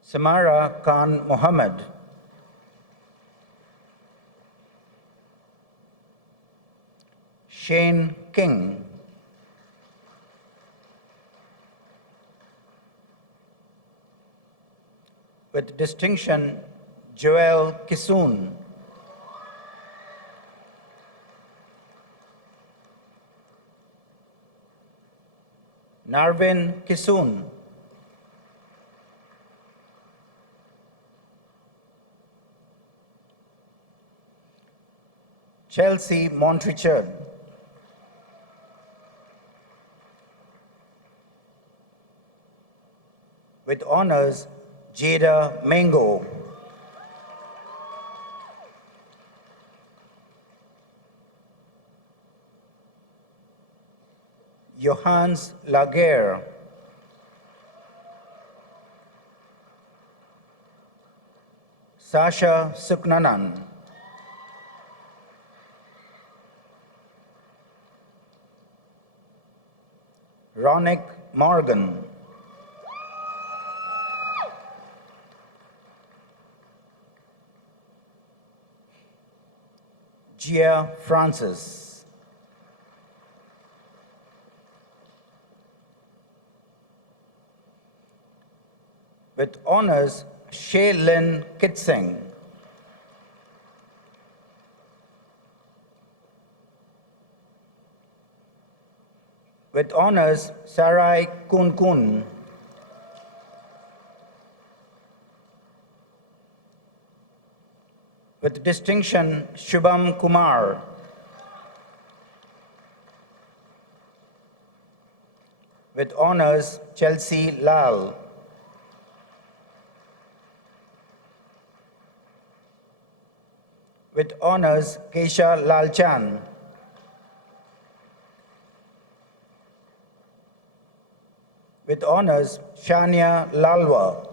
Samara Khan Mohammed. Shane King. With distinction, Joel Kisoon. Narvin Kisoon. Chelsea Montrichard. With honors, Jada Mango. Johannes Laguerre. Sasha Suknanan, Ronick Morgan, Gia Francis, with honors Shaylin Kitsing, with honors Sarai Kun Kun, with distinction Shubham Kumar, with honors Chelsea Lal, with honors Kesha Lalchan, with honors Shania Lalwa,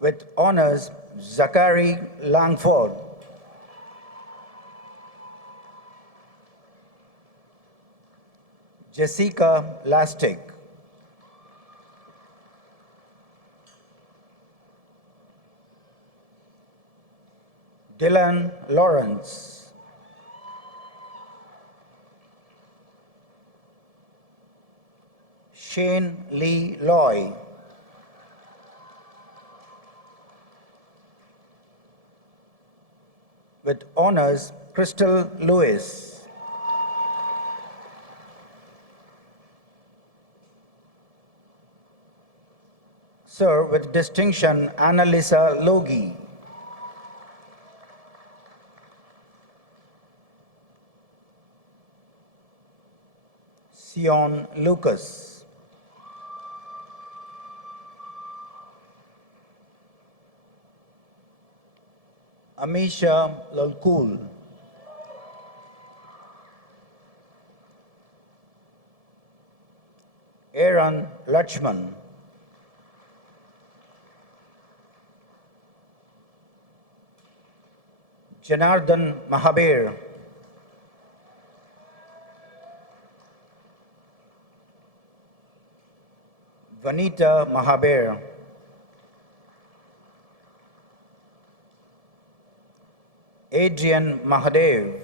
with honors Zachary Langford, Jessica Lastic, Dylan Lawrence, Shane Lee Loy, with honors Crystal Lewis, Sir, with distinction Annalisa Logie, Sion Lucas, Amisha Lalkul, Aaron Lachman, Janardhan Mahabir, Vanita Mahabir, Adrian Mahadev,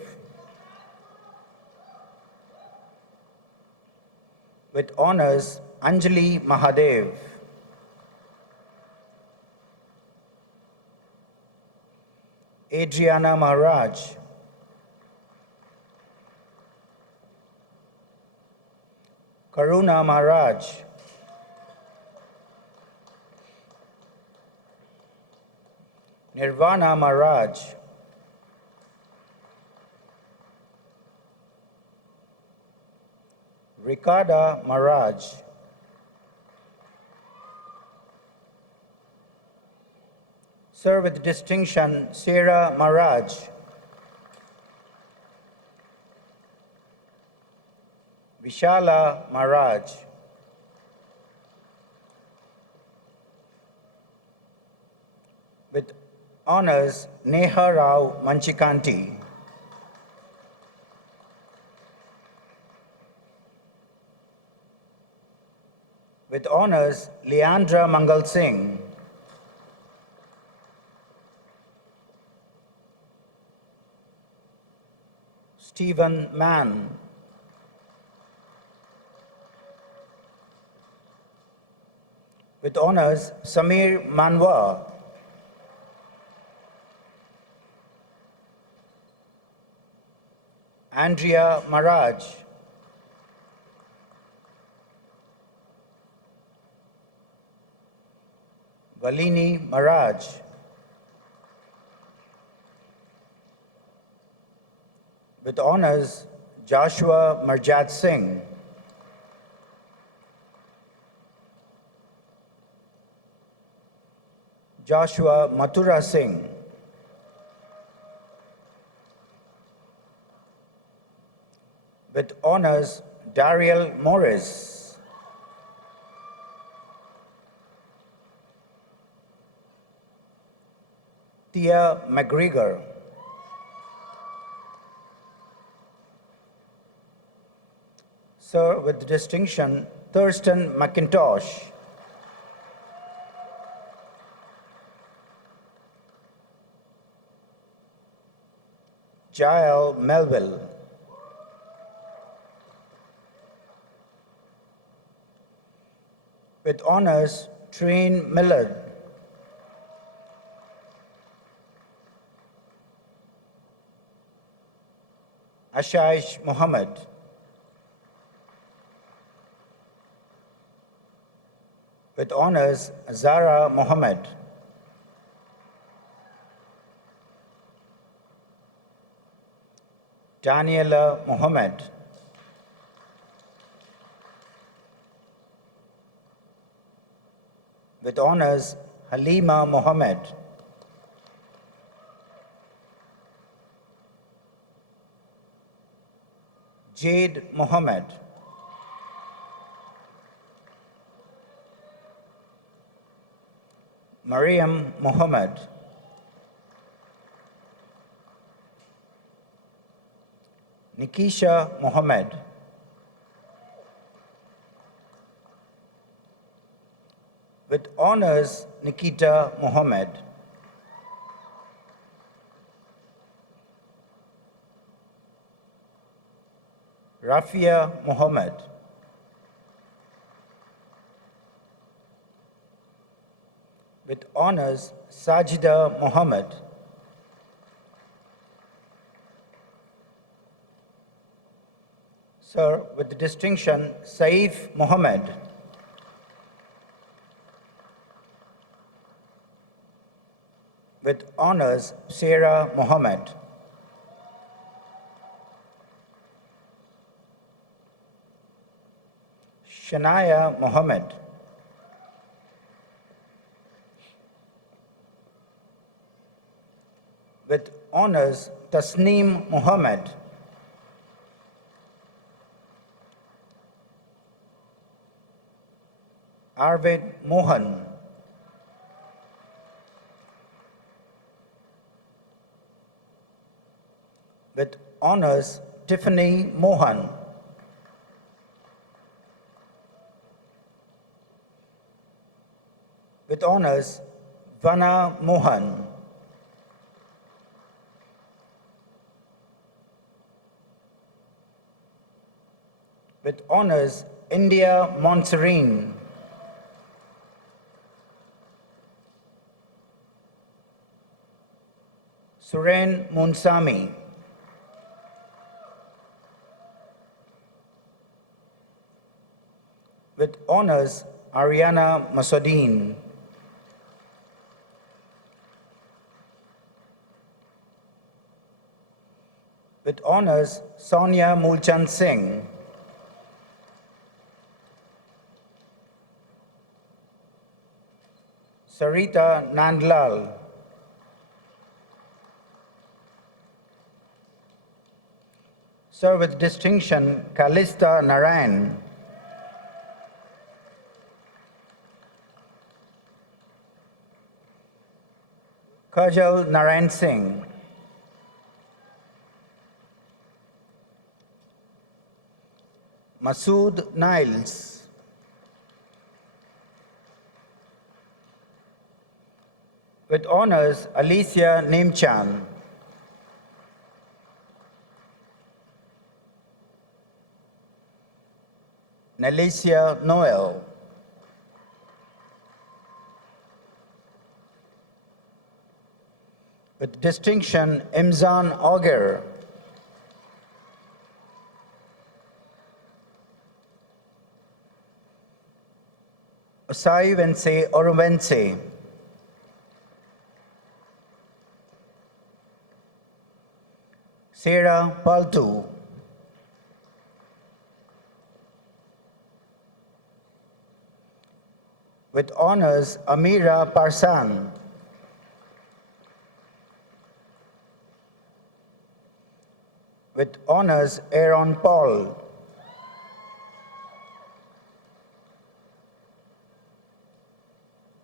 with honors Anjali Mahadev, Adriana Maharaj, Karuna Maharaj, Nirvana Maharaj, Ricarda Maharaj, Sir, with distinction Sarah Maharaj, Vishala Maharaj, with honors Neha Rao Manchikanti, with honors Leandra Mangal Singh, Stephen Mann, with honors Samir Manwa, Andrea Maraj, Valini Maraj, with honors Joshua Marjat Singh, Joshua Mathura Singh, with honors Dariel Morris, Tia McGregor. Sir, with distinction, Thurston McIntosh. Jael Melville. With honors, Trine Millard. Ashish Mohammed. With honors, Zara Mohammed. Daniela Mohammed. With honors, Halima Mohammed. Jade Mohammed. Mariam Mohammed. Nikisha Mohammed. With honors, Nikita Mohammed. Rafia Mohammed. With honors, Sajida Mohammed. Sir, with the distinction, Saif Mohammed. With honors, Sarah Mohammed. Shania Mohammed. With honors, Tasneem Mohammed. Arvid Mohan. With honors, Tiffany Mohan. With honors, Vana Mohan. With honors, India Monserine. Suren Munsami. With honors, Ariana Masodin. With honors, Sonia Mulchand Singh. Sarita Nandlal. Sir, with distinction, Kalista Narayan. Kajal Narayan Singh. Masood Niles. With honors, Alicia Nemchan. Nelicia Noel. With distinction, Imzan Auger. Osaivense Oruvense. Sarah Paltu. With honors, Amira Parsan. With honors, Aaron Paul.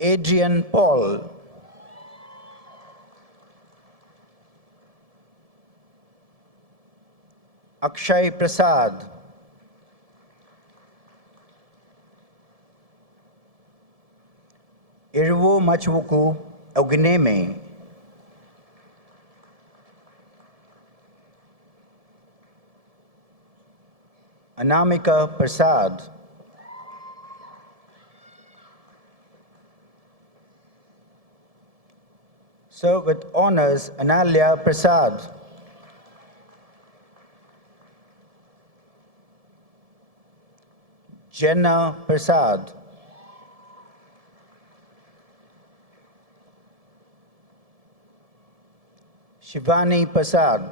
Adrian Paul. Akshay Prasad, Irivu Machwuku Oguneme, Anamika Prasad, so with honors Analya Prasad, Jenna Prasad, Shivani Prasad,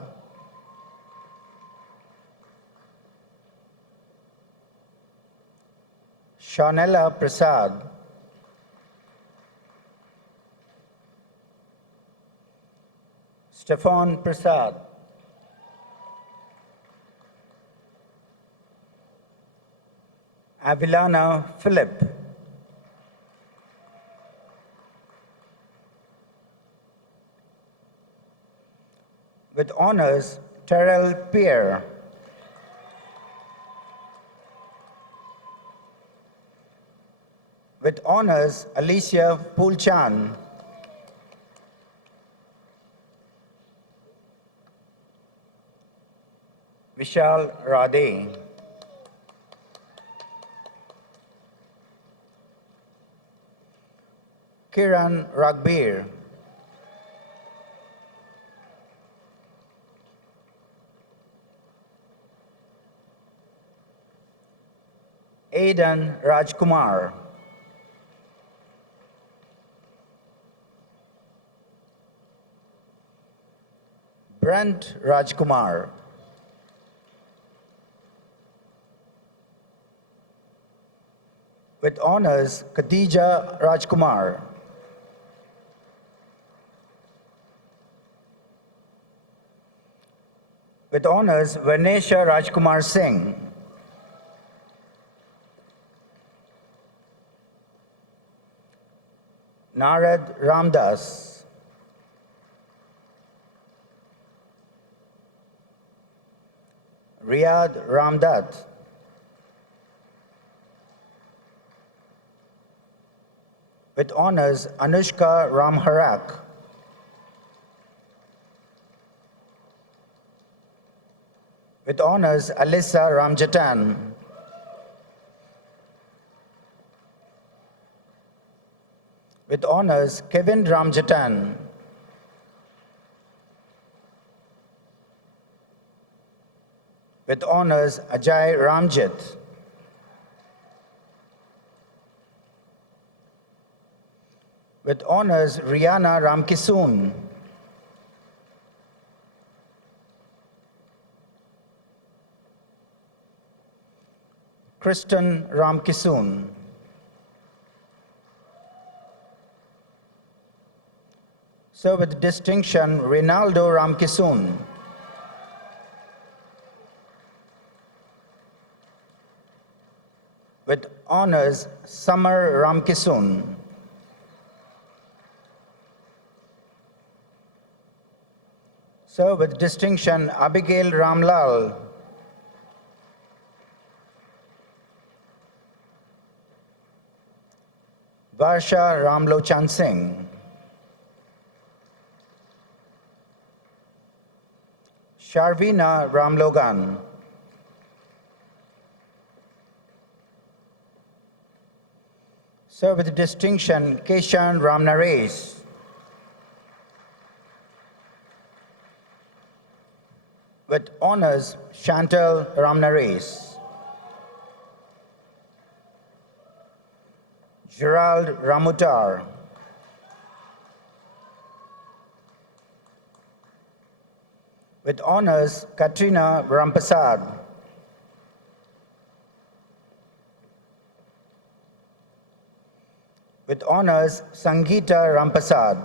Shanella Prasad, Stefan Prasad, Avilana Philip, with honors Terrell Pierre, with honors Alicia Poolchan, Vishal Radhe, Kiran Ragbir, Aidan Rajkumar, Brent Rajkumar, with honors Khadija Rajkumar, with honors Vanesha Rajkumar Singh, Narad Ramdas, Riyad Ramdat, with honors Anushka Ramharak, with honors Alyssa Ramjatan, with honors Kevin Ramjatan, with honors Ajay Ramjit, with honors Rihanna Ramkisoon, Kristen Ramkisoon, so with distinction Rinaldo Ramkisoon, with honors Summer Ramkisoon, so with distinction Abigail Ramlal, Varsha Ramlochan Singh, Sharvina Ramlogan, so with distinction Keshan Ramnaresh, with honors Chantal Ramnaresh, Gerald Ramutar, with honors Katrina Rampasad, with honors Sangeeta Rampasad,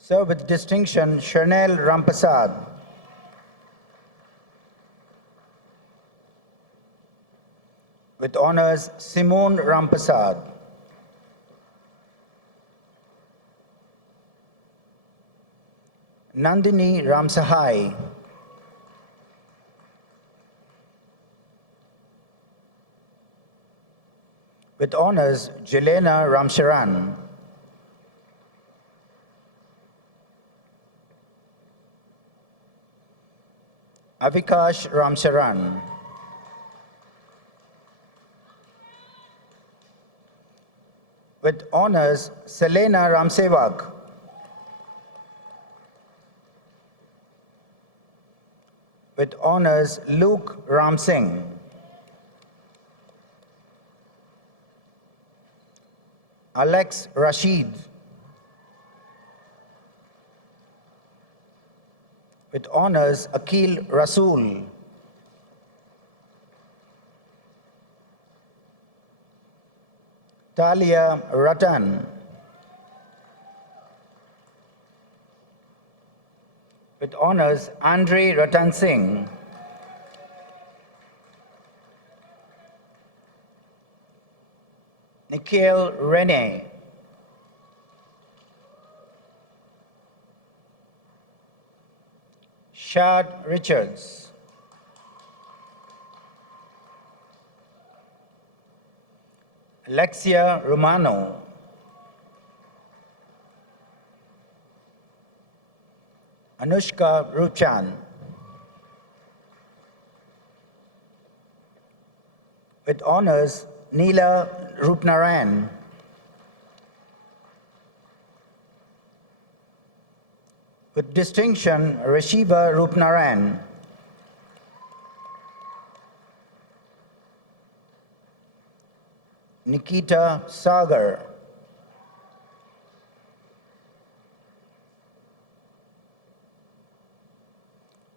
so with distinction Chanel Rampasad, with honors Simone Rampasad, Nandini Ramsahai. With honors, Jelena Ramcharan. Avikash Ramcharan. With honors, Selena Ramsevak. With honors, Luke Ramsingh. Alex Rashid. With honors, Akil Rasool. Talia Ratan. With honors, Andre Ratan Singh. Nikhil Rene. Shad Richards. Alexia Romano. Anushka Ruchan. With honors, Neela Rupnarayan. With distinction, Rashiva Rupnarayan. Nikita Sagar.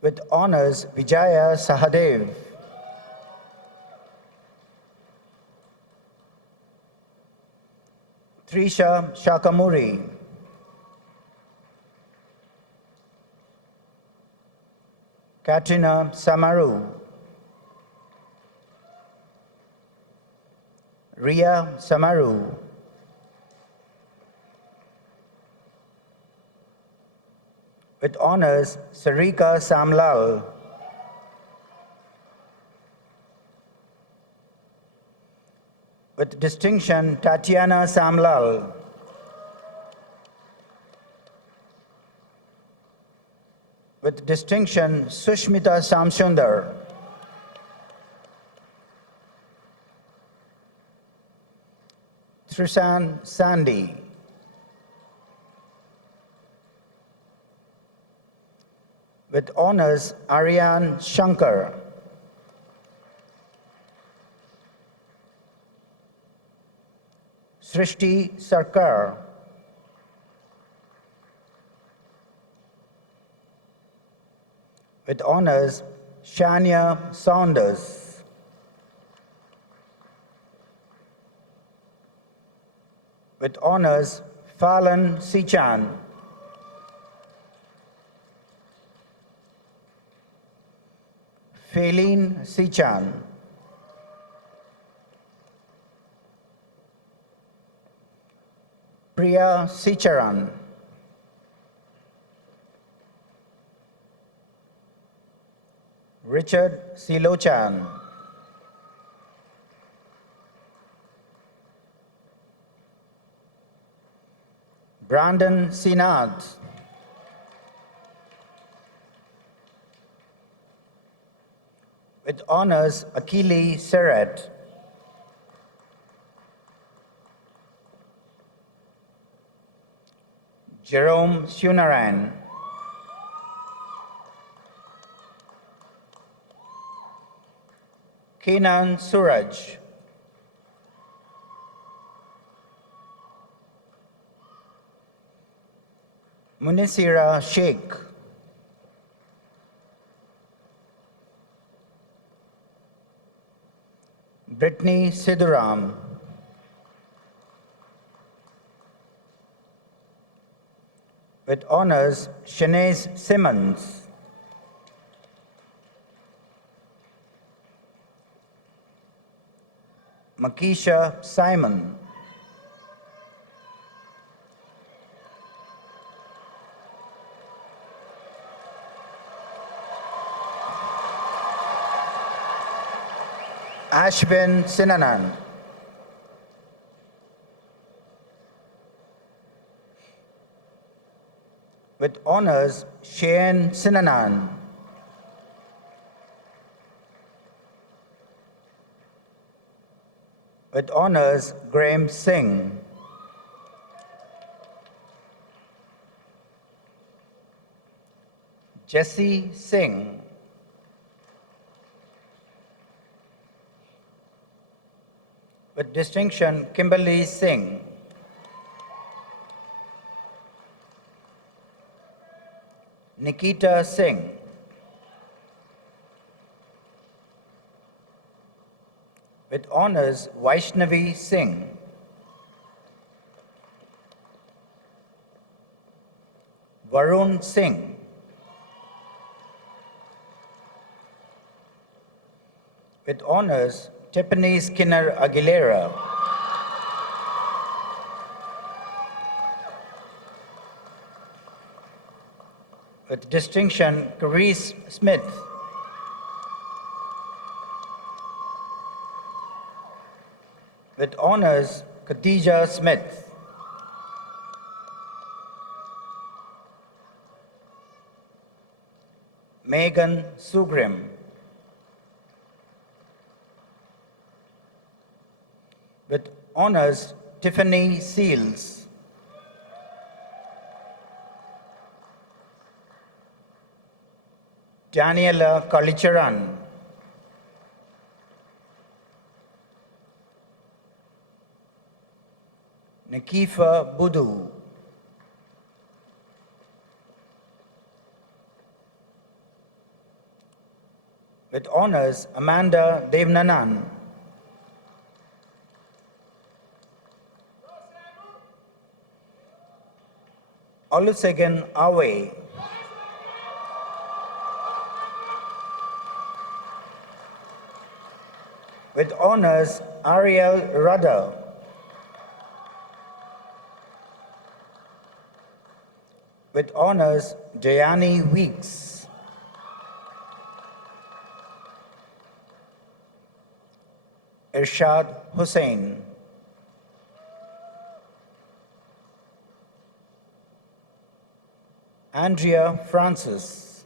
With honors, Vijaya Sahadev. Trisha Shakamuri. Katrina Samaru. Ria Samaru. With honors, Sarika Samlal. With distinction, Tatiana Samlal. With distinction, Sushmita Samsundar. Trisan Sandy. With honors, Aryan Shankar. Srishti Sarkar. With honors, Shania Saunders. With honors, Falan Sichan. Feline Sichan. Priya Sicharan. Richard Silochan. Brandon Sinath. With honors, Akili Seret. Jerome Sunaran. Kenan Suraj. Munisira Sheikh. Brittany Sidhuram. With honors, Shanaze Simmons. Makisha Simon. Ashwin Sinanan. With honors, Shane Sinanan. With honors, Graham Singh. Jesse Singh. With distinction, Kimberly Singh. Nikita Singh. With honors, Vaishnavi Singh. Varun Singh. With honors, Tiffany Skinner Aguilera. With distinction, Carice Smith. With honors, Khadija Smith. Megan Sugrim. With honors, Tiffany Seals. Daniela Kalicharan. Nikifa Budu. With honors, Amanda Devnanan. Olusegun Awe. With honors, Ariel Rudder. With honors, Jayani Weeks. Irshad Hussain. Andrea Francis.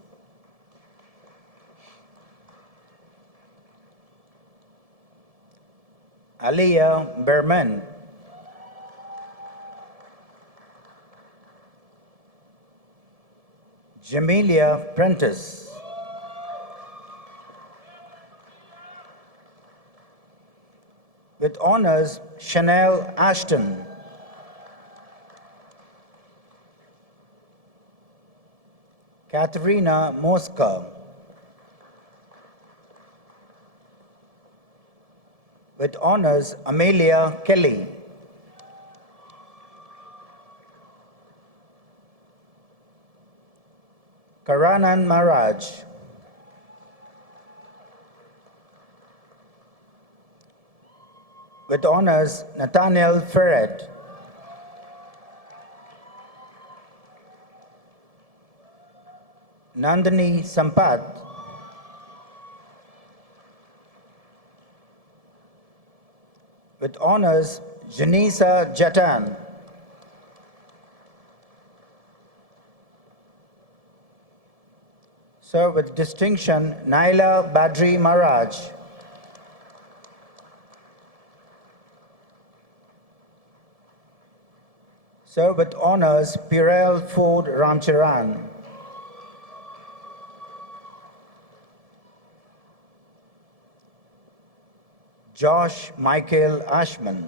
Aliyah Berman. Jamelia Prentice. With honors, Chanel Ashton. Katharina Mosca. With honors, Amelia Kelly. Karanan Maharaj. With honors, Nathaniel Ferret. Nandini Sampath. With honors, Janisa Jatan. Sir, with distinction, Naila Badri Maharaj. Sir, with honors, Pirel Ford Ramcharan. Josh Michael Ashman.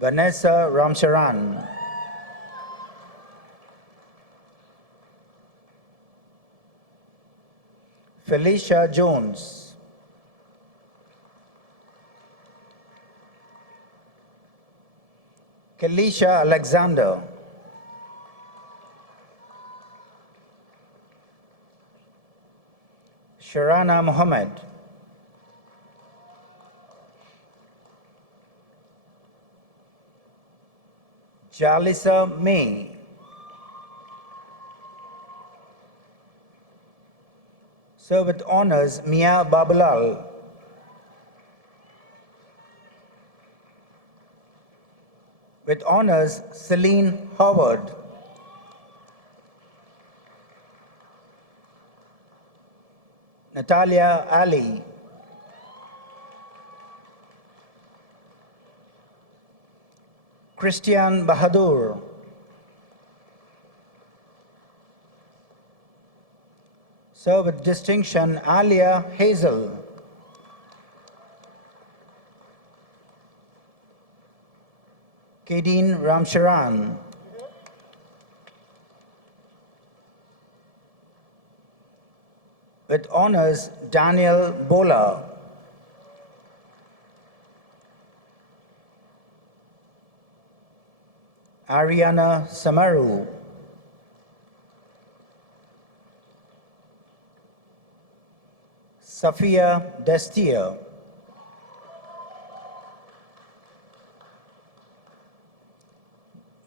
Vanessa Ramcharan. Felicia Jones. Kelisha Alexander. Sharana Mohammed. Jalisa May. Sir, with honors, Mia Babalal. With honors, Celine Howard. Natalia Ali. Christian Bahadur. Sir, with distinction, Alia Hazel. Kadeen Ramcharan. With honors, Daniel Bola. Ariana Samaru. Safia Destia.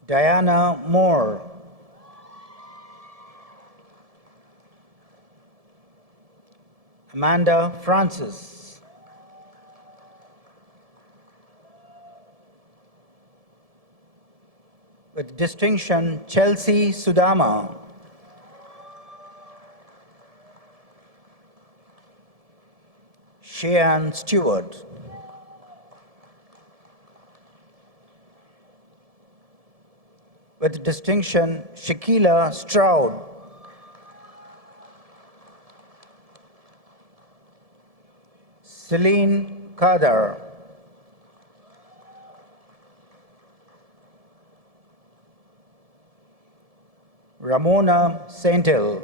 Diana Moore. Amanda Francis. With distinction, Chelsea Sudama. Cheyenne Stewart. With distinction, Shakila Stroud. Celine Kadar. Ramona Saintil.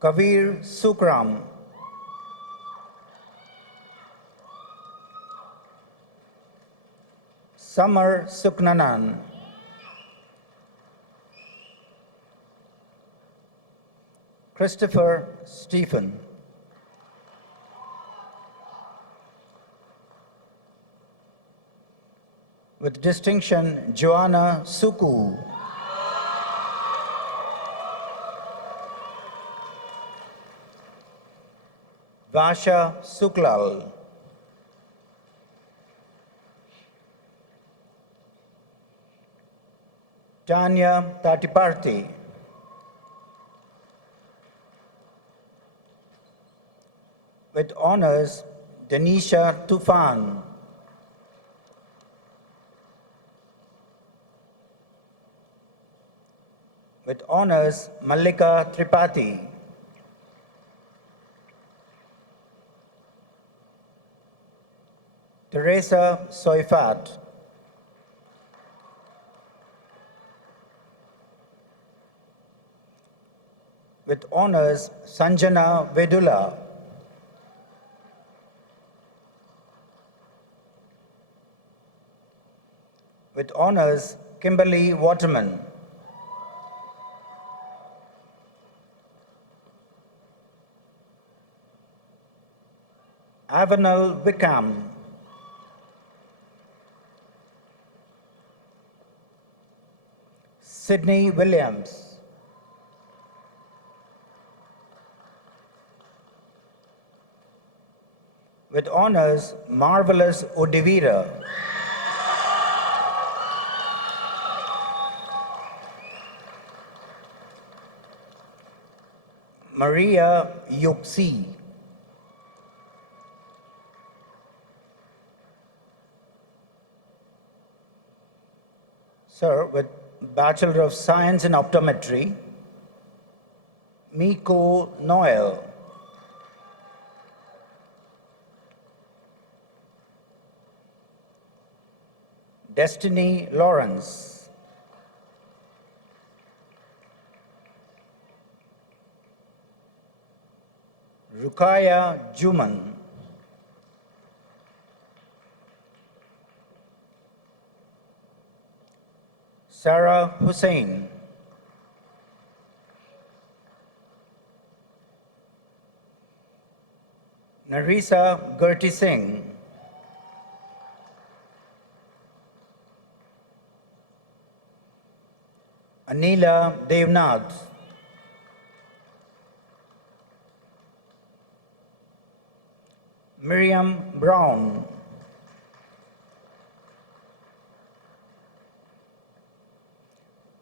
Kavir Sukram. Samar Suknanan. Christopher Stephen. With distinction, Joanna Suku. Vasha Suklal. Tanya Tatiparthi. With honors, Denisha Tufan. With honors, Mallika Tripathi. Teresa Soifat. With honors, Sanjana Vedula. With honors, Kimberly Waterman. Avanal Wickham. Sydney Williams. With honors, Marvelous Odivira. Maria Yuxi. Sir, with Bachelor of Science in Optometry, Miko Noel. Destiny Lawrence. Rukaya Juman. Sarah Hussain. Narisa Gerti Singh. Anila Devnath, Miriam Brown,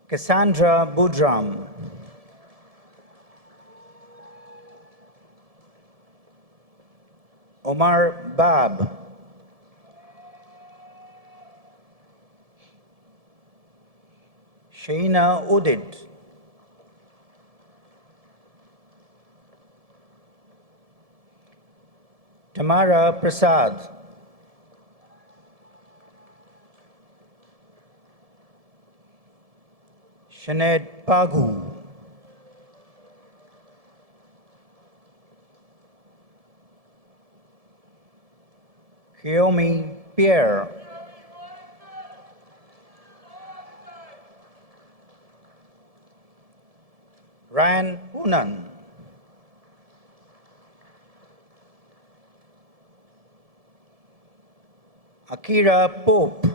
Cassandra Budram, Omar Bab, Shaina Udit, Tamara Prasad, Shaned Pagu, Hyomi Pierre, Ryan Hunan, Akira Pope,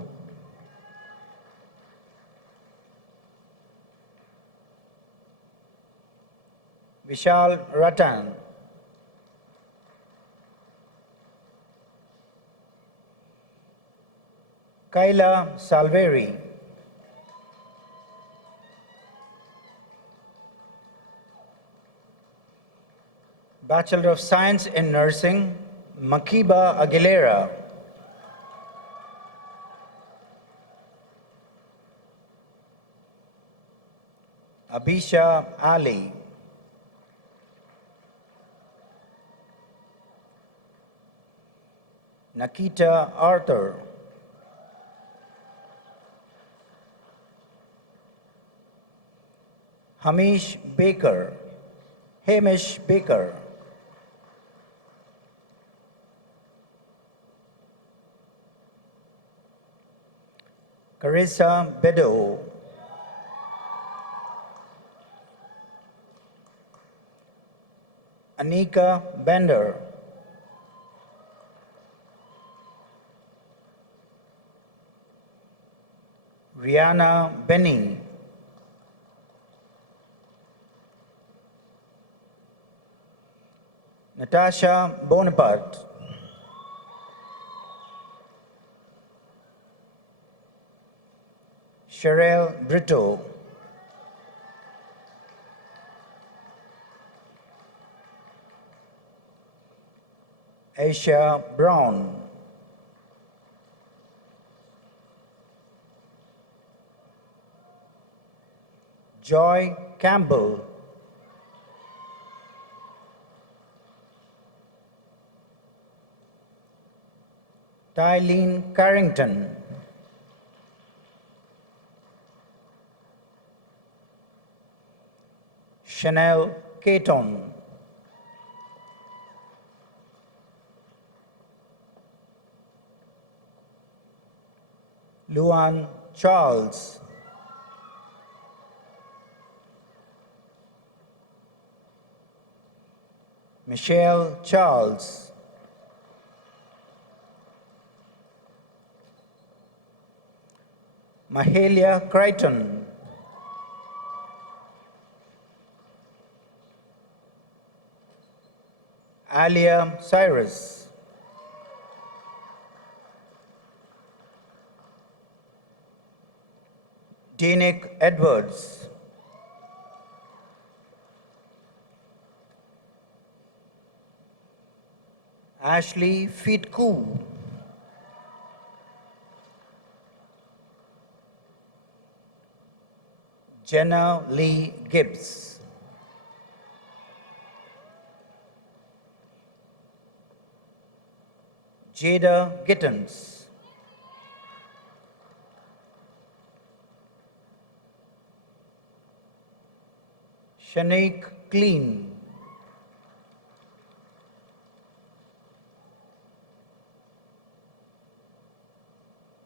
Vishal Ratan, Kaila Salveri, Bachelor of Science in Nursing, Makiba Aguilera, Abisha Ali, Nakita Arthur, Hamish Baker, Hamish Baker, Carissa Bedo, Anika Bender, Rihanna Benny, Natasha Bonaparte, Sherelle Brito, Aisha Brown, Joy Campbell, Tylene Carrington, Chanel Caton, Luan Charles, Michelle Charles, Mahalia Crichton, Alia Cyrus, Denick Edwards, Ashley Fitku, Jenna Lee Gibbs, Jada Gittens, Shanique Clean,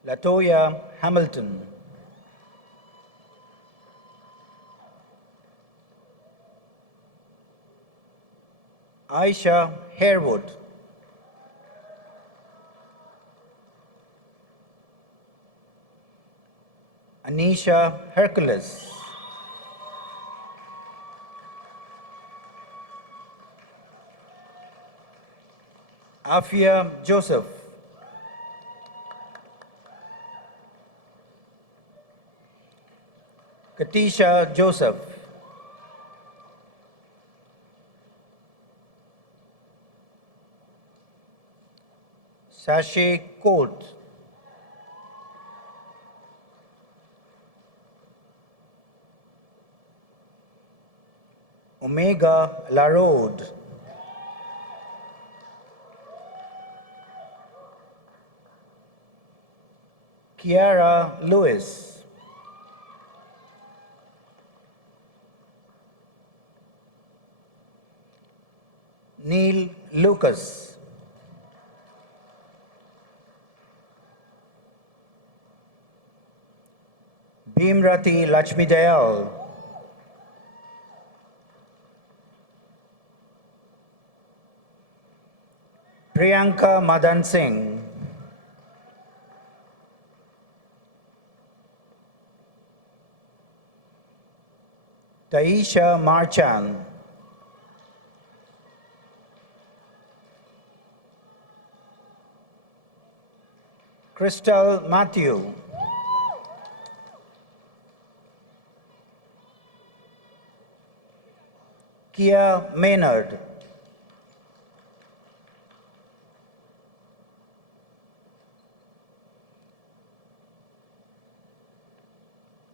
Latoya Hamilton, Aisha Harewood, Anisha Hercules, Afia Joseph. Katisha Joseph. Sashay Colt. Omega Larode. Kiara Lewis. Neil Lucas. Bhimrati Lakshmidayal. Priyanka Madan Singh. Taisha Marchand. Crystal Matthew. Kia Maynard.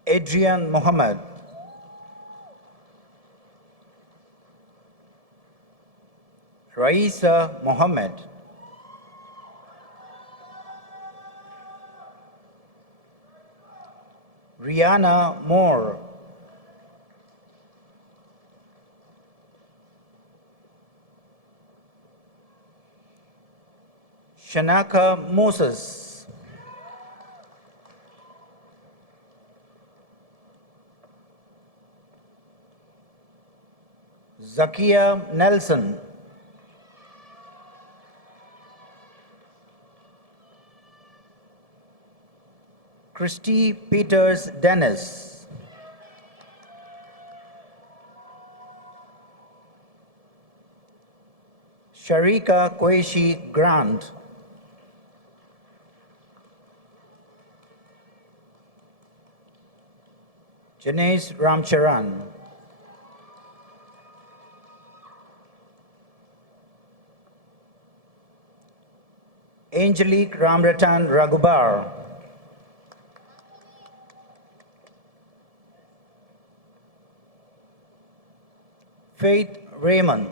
Adrian Mohammed. Raisa Mohammed. Rihanna Moore. Shanaka Moses. Zakia Nelson. Christy Peters Dennis. Sharika Qureshi Grant. Janice Ramcharan. Angelique Ramratan Raghubar. Faith Raymond.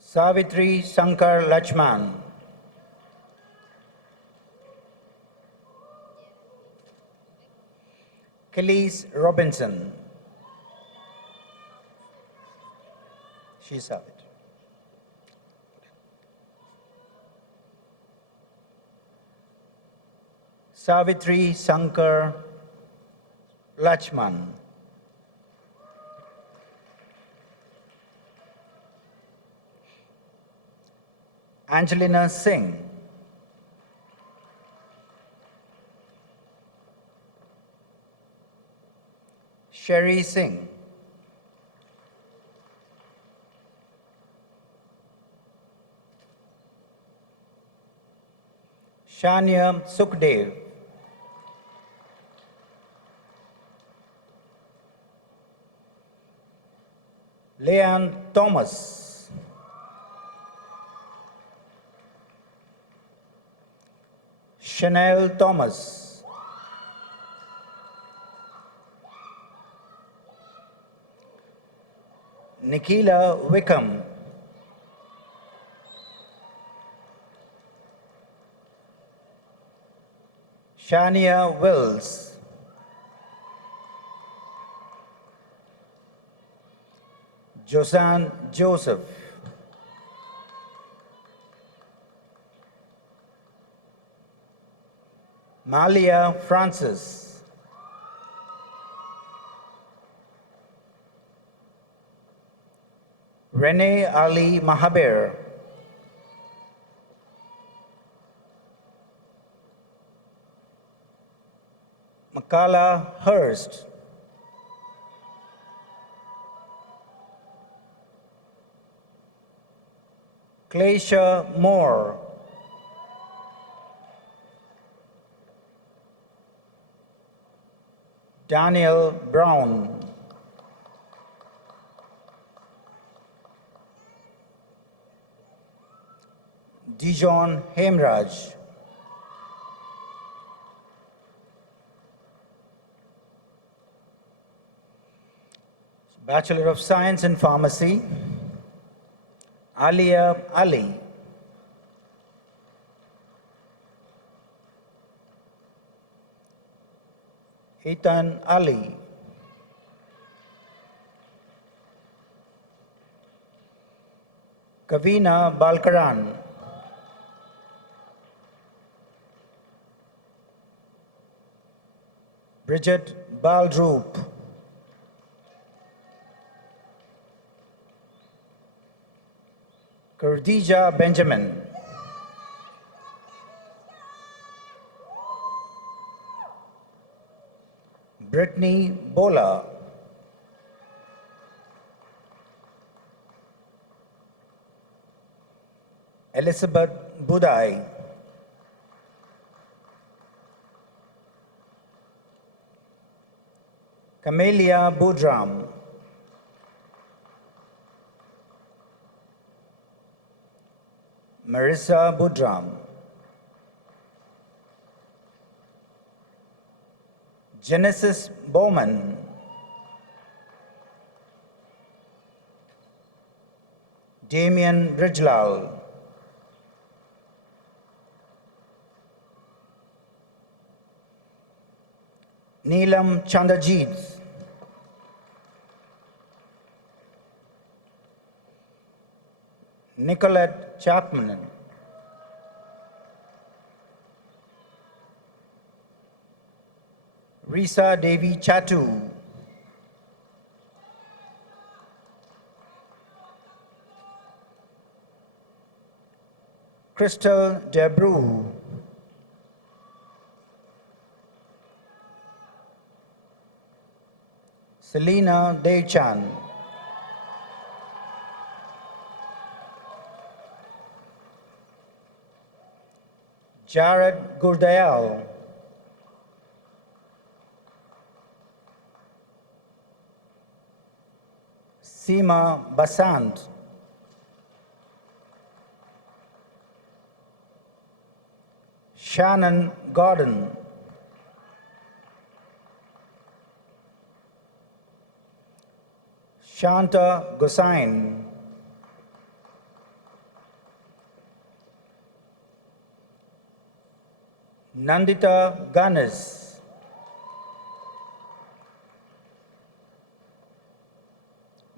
Savitri Sankar Lachman. Kelly's Robinson. She's Savitri. Savitri Sankar Lachman. Angelina Singh. Sherry Singh. Shania Sukhdev. Leanne Thomas. Chanel Thomas. Nikila Wickham. Shania Wills. Josanne Joseph. Malia Francis. Renee Ali Mahaber. Makala Hurst. Glacier Moore. Daniel Brown. Dijon Hemraj. Bachelor of Science in Pharmacy, Alia Ali. Ethan Ali. Kavina Balkaran. Bridget Baldroop. Khadija Benjamin. Brittany Bola. Elizabeth Budai. Camelia Budram. Marissa Budram. Genesis Bowman. Damian Rijlal. Neelam Chandajit. Nicolette Chapman. Risa Devi Chatu. Crystal Debrew. Selena Deychan. Jared Gurdayal. Seema Basant. Shannon Gordon. Shanta Gosain. Nandita Ganes.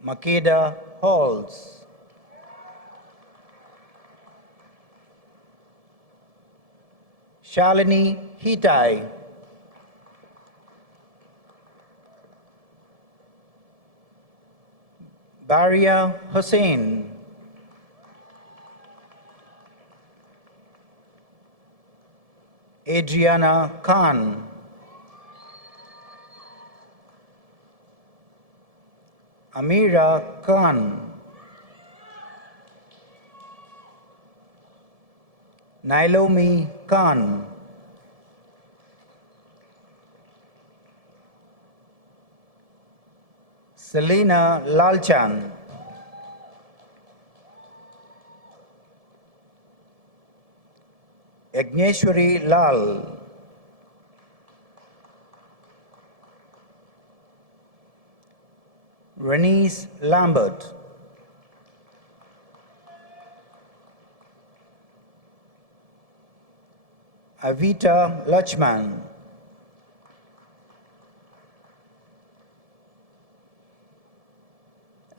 Makeda Halls. Shalini Hitai. Baria Hussain. Adriana Khan. Amira Khan. Nailomi Khan. Selena Lalchan. Yagneshwari Lal. Renise Lambert. Avita Lachman.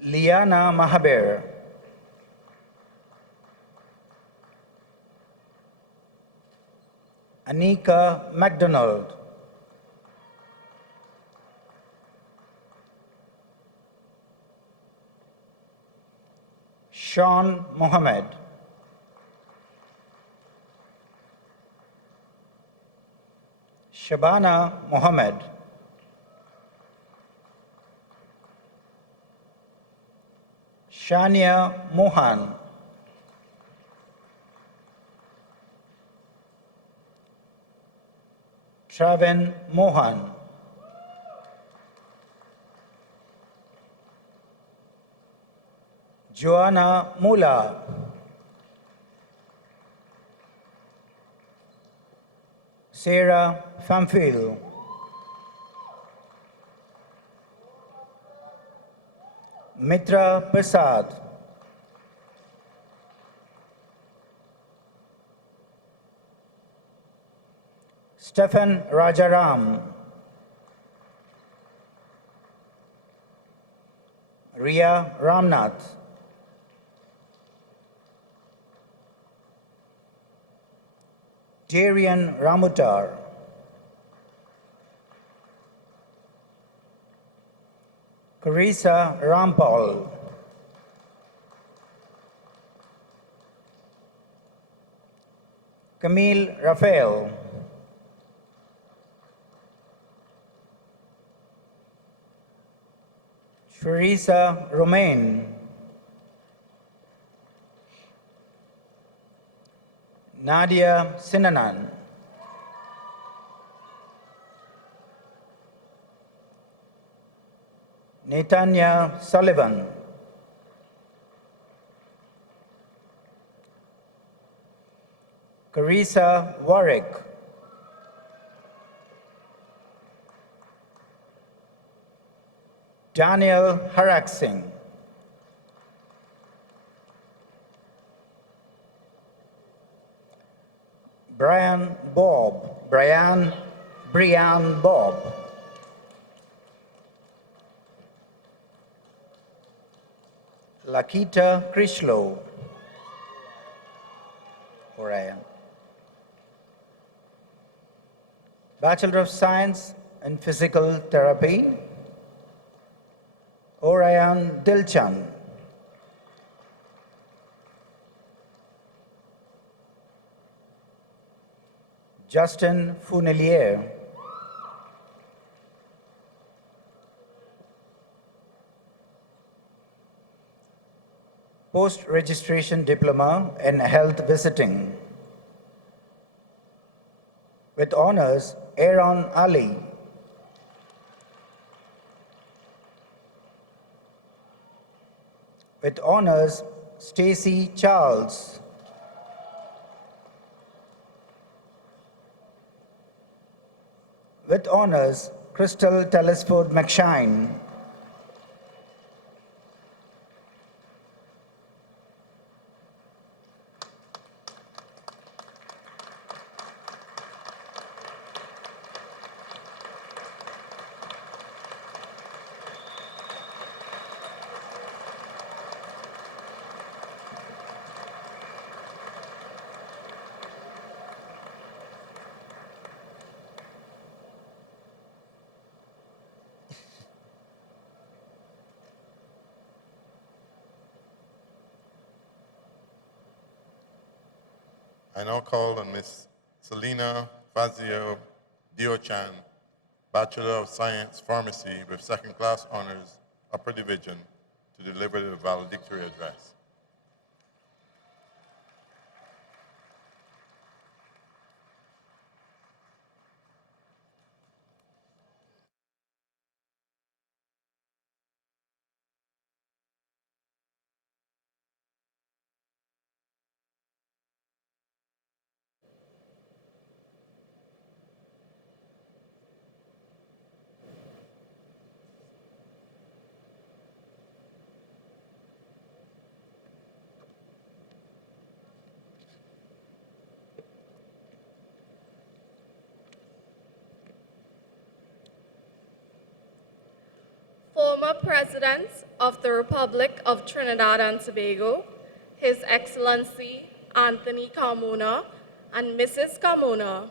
Liana Mahaber. Anika MacDonald. Sean Mohammed. Shabana Mohammed. Shania Mohan. Shravan Mohan, Joanna Mula, Sarah Famfield, Mitra Prasad, Stephen Rajaram, Ria Ramnath, Darian Ramutar, Carissa Rampal, Camille Raphael, Teresa Romain, Nadia Sinanan, Netanya Sullivan, Carissa Warwick, Daniel Harak Singh, Brian Bob, Brian Bob, Lakita Krishlo, Orion, Bachelor of Science in Physical Therapy, Orion Dilchan, Justin Funelier, Post-Registration Diploma in Health Visiting, with honors Aaron Ali, with honors Stacy Charles, with honors Crystal Telesford McShine, I now call on Ms. Selena Fazio Diochan, Bachelor of Science, Pharmacy with second-class honors, upper division, to deliver the valedictory address. Former President of the Republic of Trinidad and Tobago, His Excellency Anthony Carmona and Mrs. Carmona,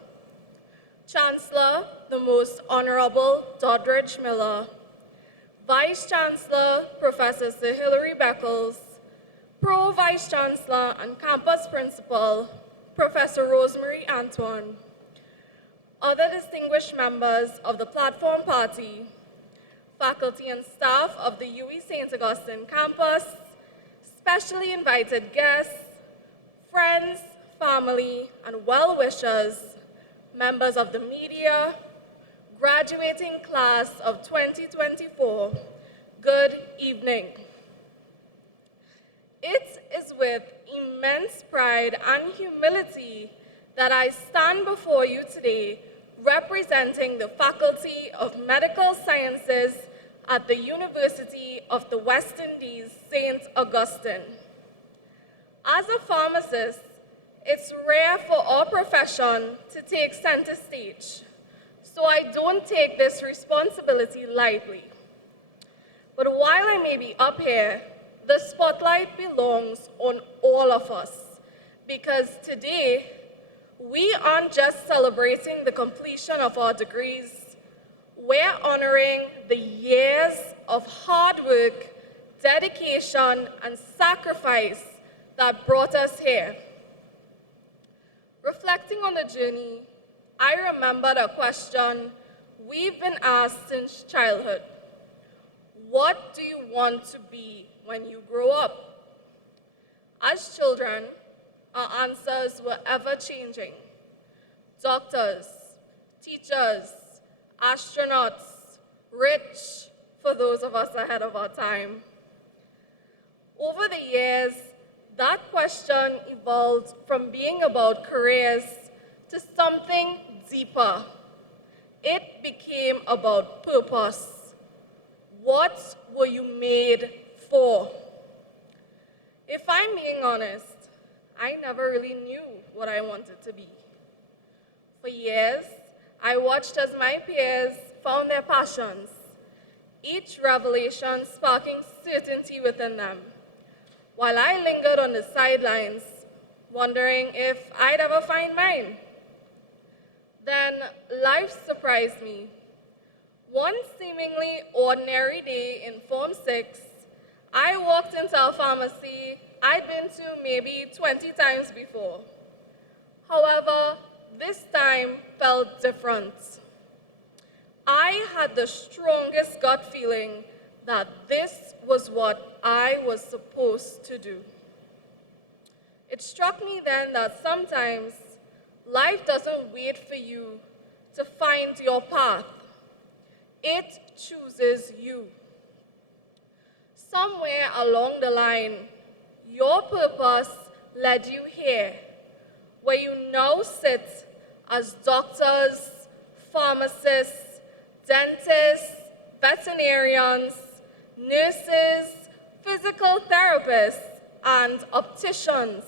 Chancellor, the Most Honorable Doddridge Miller, Vice Chancellor, Professor Sir Hilary Beckles, Pro Vice Chancellor and Campus Principal, Professor Rosemary Antoine, other distinguished members of the Platform Party, faculty and staff of the UWI St Augustine campus, specially invited guests, friends, family, and well-wishers, members of the media, graduating class of 2024, good evening. It is with immense pride and humility that I stand before you today representing the Faculty of Medical Sciences at the University of the West Indies, St. Augustine. As a pharmacist, it's rare for our profession to take center stage, so I don't take this responsibility lightly. But while I may be up here, the spotlight belongs on all of us, because today, we aren't just celebrating the completion of our degrees, we're honoring the years of hard work, dedication, and sacrifice that brought us here. Reflecting on the journey, I remembered a question we've been asked since childhood. What do you want to be when you grow up? As children, our answers were ever-changing. Doctors, teachers, astronauts, rich, for those of us ahead of our time. Over the years, that question evolved from being about careers to something deeper. It became about purpose. What were you made for? If I'm being honest, I never really knew what I wanted to be. For years, I watched as my peers found their passions, each revelation sparking certainty within them, while I lingered on the sidelines, wondering if I'd ever find mine. Then life surprised me. One seemingly ordinary day in Form 6, I walked into a pharmacy I'd been to maybe 20 times before. However, this time felt different. I had the strongest gut feeling that this was what I was supposed to do. It struck me then that sometimes life doesn't wait for you to find your path. It chooses you. Somewhere along the line, your purpose led you here, where you now sit as doctors, pharmacists, dentists, veterinarians, nurses, physical therapists, and opticians.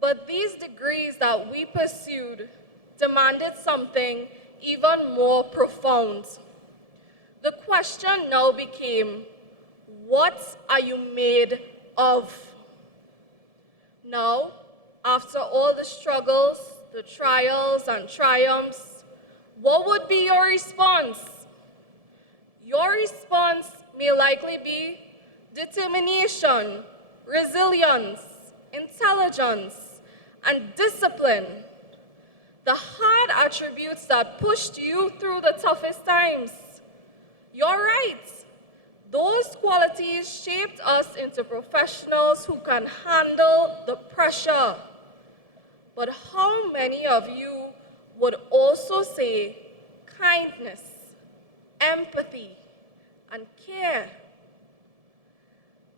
But these degrees that we pursued demanded something even more profound. The question now became, what are you made of? Now, after all the struggles, the trials and triumphs, what would be your response? Your response may likely be determination, resilience, intelligence, and discipline. The hard attributes that pushed you through the toughest times. You're right. Those qualities shaped us into professionals who can handle the pressure. But how many of you would also say kindness, empathy, and care?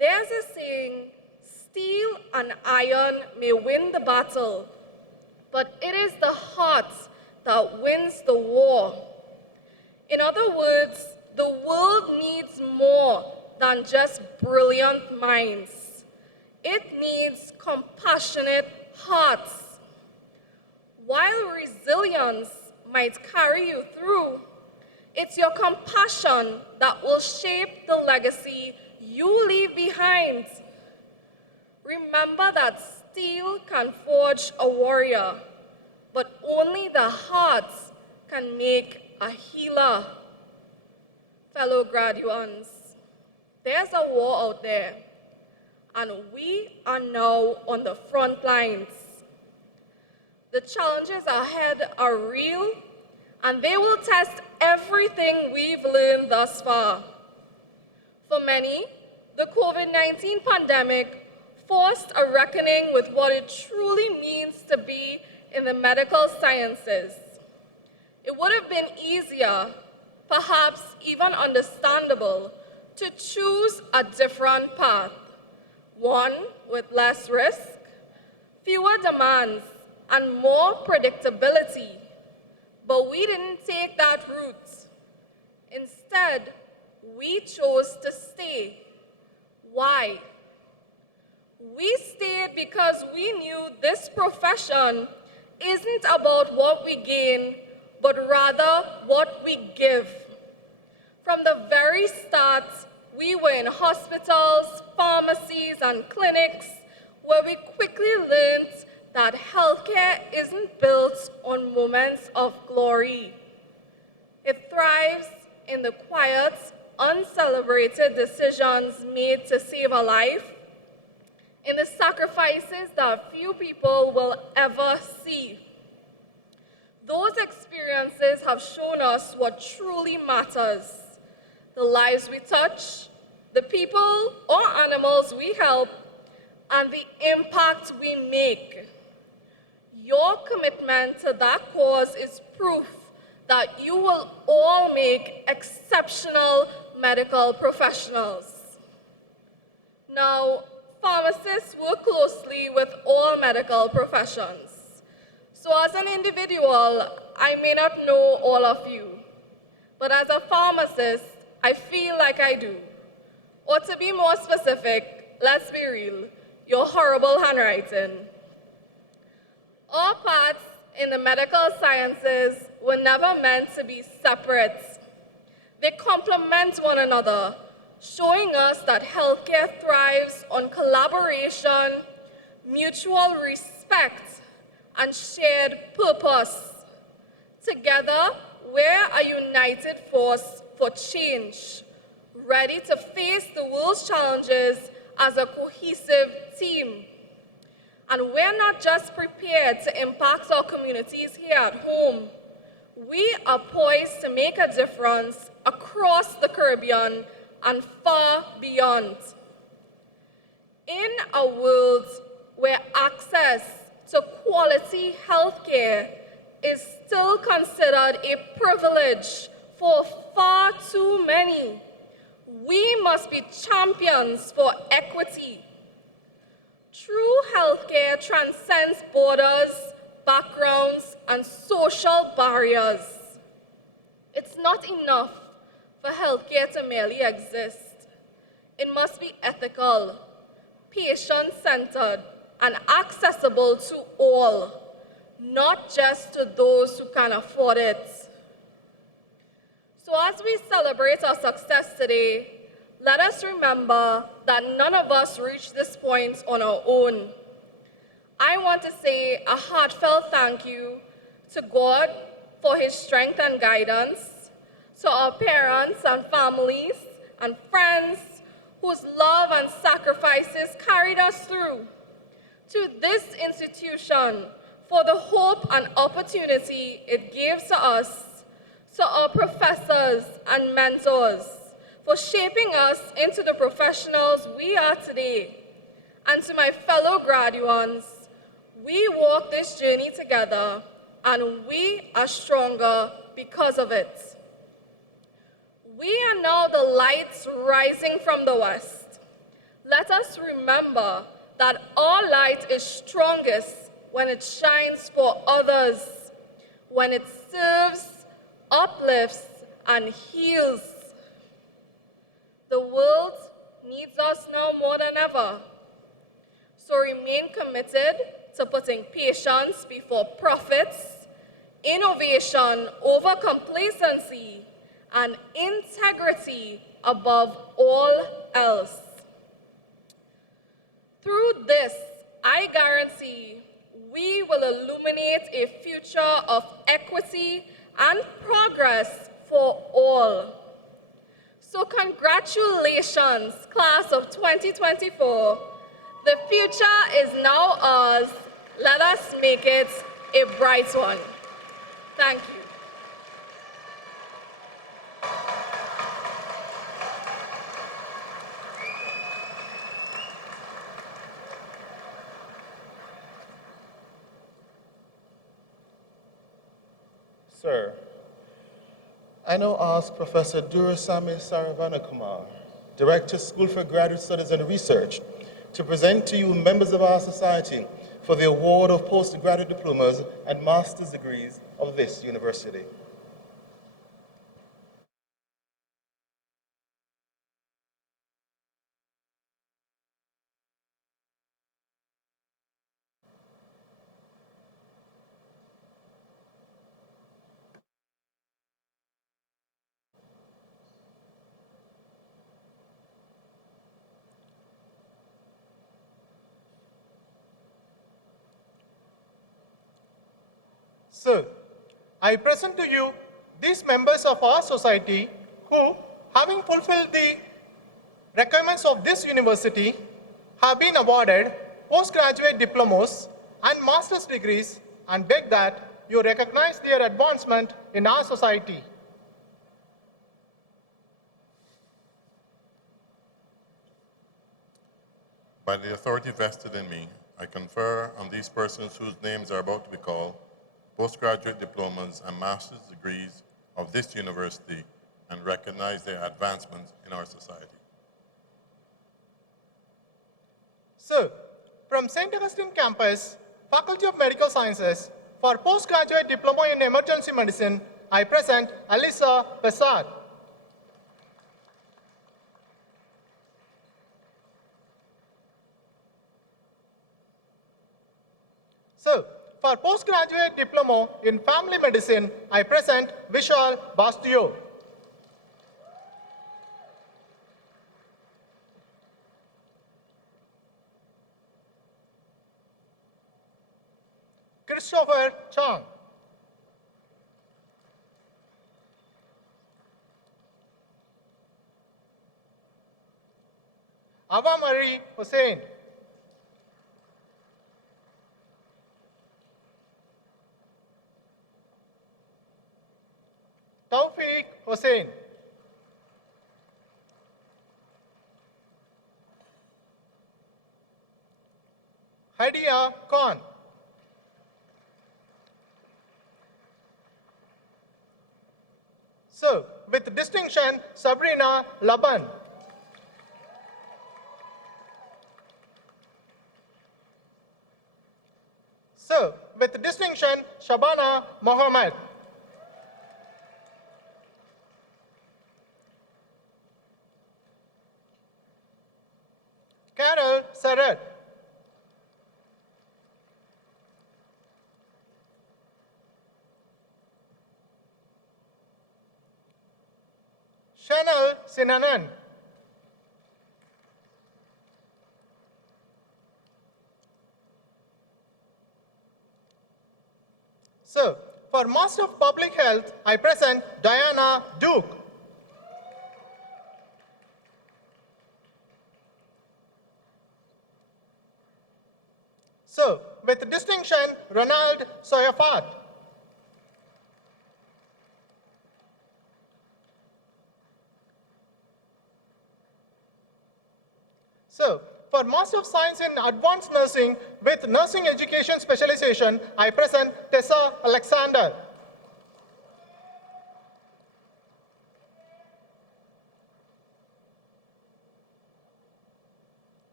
There's a saying, steel and iron may win the battle, but it is the heart that wins the war. In other words, the world needs more than just brilliant minds. It needs compassionate hearts. While resilience might carry you through, it's your compassion that will shape the legacy you leave behind. Remember that steel can forge a warrior, but only the heart can make a healer. Fellow graduates, there's a war out there, and we are now on the front lines. The challenges ahead are real, and they will test everything we've learned thus far. For many, the COVID-19 pandemic forced a reckoning with what it truly means to be in the medical sciences. It would have been easier, perhaps even understandable, to choose a different path, one with less risk, fewer demands, and more predictability. But we didn't take that route. Instead, we chose to stay. Why? We stayed because we knew this profession isn't about what we gain, but rather what we give. From the very start, we were in hospitals, pharmacies, and clinics where we quickly learned that healthcare isn't built on moments of glory. It thrives in the quiet, uncelebrated decisions made to save a life, in the sacrifices that few people will ever see. Those experiences have shown us what truly matters: the lives we touch, the people or animals we help, and the impact we make. Your commitment to that cause is proof that you will all make exceptional medical professionals. Now, pharmacists work closely with all medical professions. So as an individual, I may not know all of you, but as a pharmacist, I feel like I do. Or to be more specific, let's be real, your horrible handwriting. All paths in the medical sciences were never meant to be separate. They complement one another, showing us that healthcare thrives on collaboration, mutual respect, and shared purpose. Together, we're a united force for change, ready to face the world's challenges as a cohesive team. And we're not just prepared to impact our communities here at home. We are poised to make a difference across the Caribbean and far beyond. In a world where access to quality healthcare is still considered a privilege for far too many, we must be champions for equity. True healthcare transcends borders, backgrounds, and social barriers. It's not enough for healthcare to merely exist. It must be ethical, patient-centered, and accessible to all, not just to those who can afford it. So as we celebrate our success today, let us remember that none of us reached this point on our own. I want to say a heartfelt thank you to God for his strength and guidance, to our parents and families and friends whose love and sacrifices carried us through, to this institution for the hope and opportunity it gives to us, to our professors and mentors for shaping us into the professionals we are today, and to my fellow graduates, we walk this journey together, and we are stronger because of it. We are now the lights rising from the west. Let us remember that our light is strongest when it shines for others, when it serves, uplifts, and heals. The world needs us now more than ever. So remain committed to putting patients before profits, innovation over complacency, and integrity above all else. Through this, I guarantee we will illuminate a future of equity and progress for all. So congratulations, class of 2024. The future is now ours. Let us make it a bright one. Thank you. Sir, I now ask Professor Durasamy Saravanakumar, Director, School for Graduate Studies and Research, to present to you members of our society for the award of postgraduate diplomas and master's degrees of this university. Sir, I present to you these members of our society who, having fulfilled the requirements of this university, have been awarded postgraduate diplomas and master's degrees, and beg that you recognize their advancement in our society. By the authority vested in me, I confer on these persons whose names are about to be called postgraduate diplomas and master's degrees of this university and recognize their advancements in our society. Sir, from St. Augustine campus, Faculty of Medical Sciences, for postgraduate diploma in emergency medicine, I present Alisa Pesad. So, for postgraduate diploma in family medicine, I present Vishal Bastio. Christopher Chang. Awamari Hussain. Tawfiq Hussain. Hadia Khan. So, with distinction, Sabrina Laban. So, with distinction, Shabana Mohammed. Carol Sarat. Chanel Sinanan. So, for Master of Public Health, I present Diana Duke. So, with distinction, Ronald Soyafat. So, for Master of Science in Advanced Nursing with Nursing Education Specialization, I present Tessa Alexander.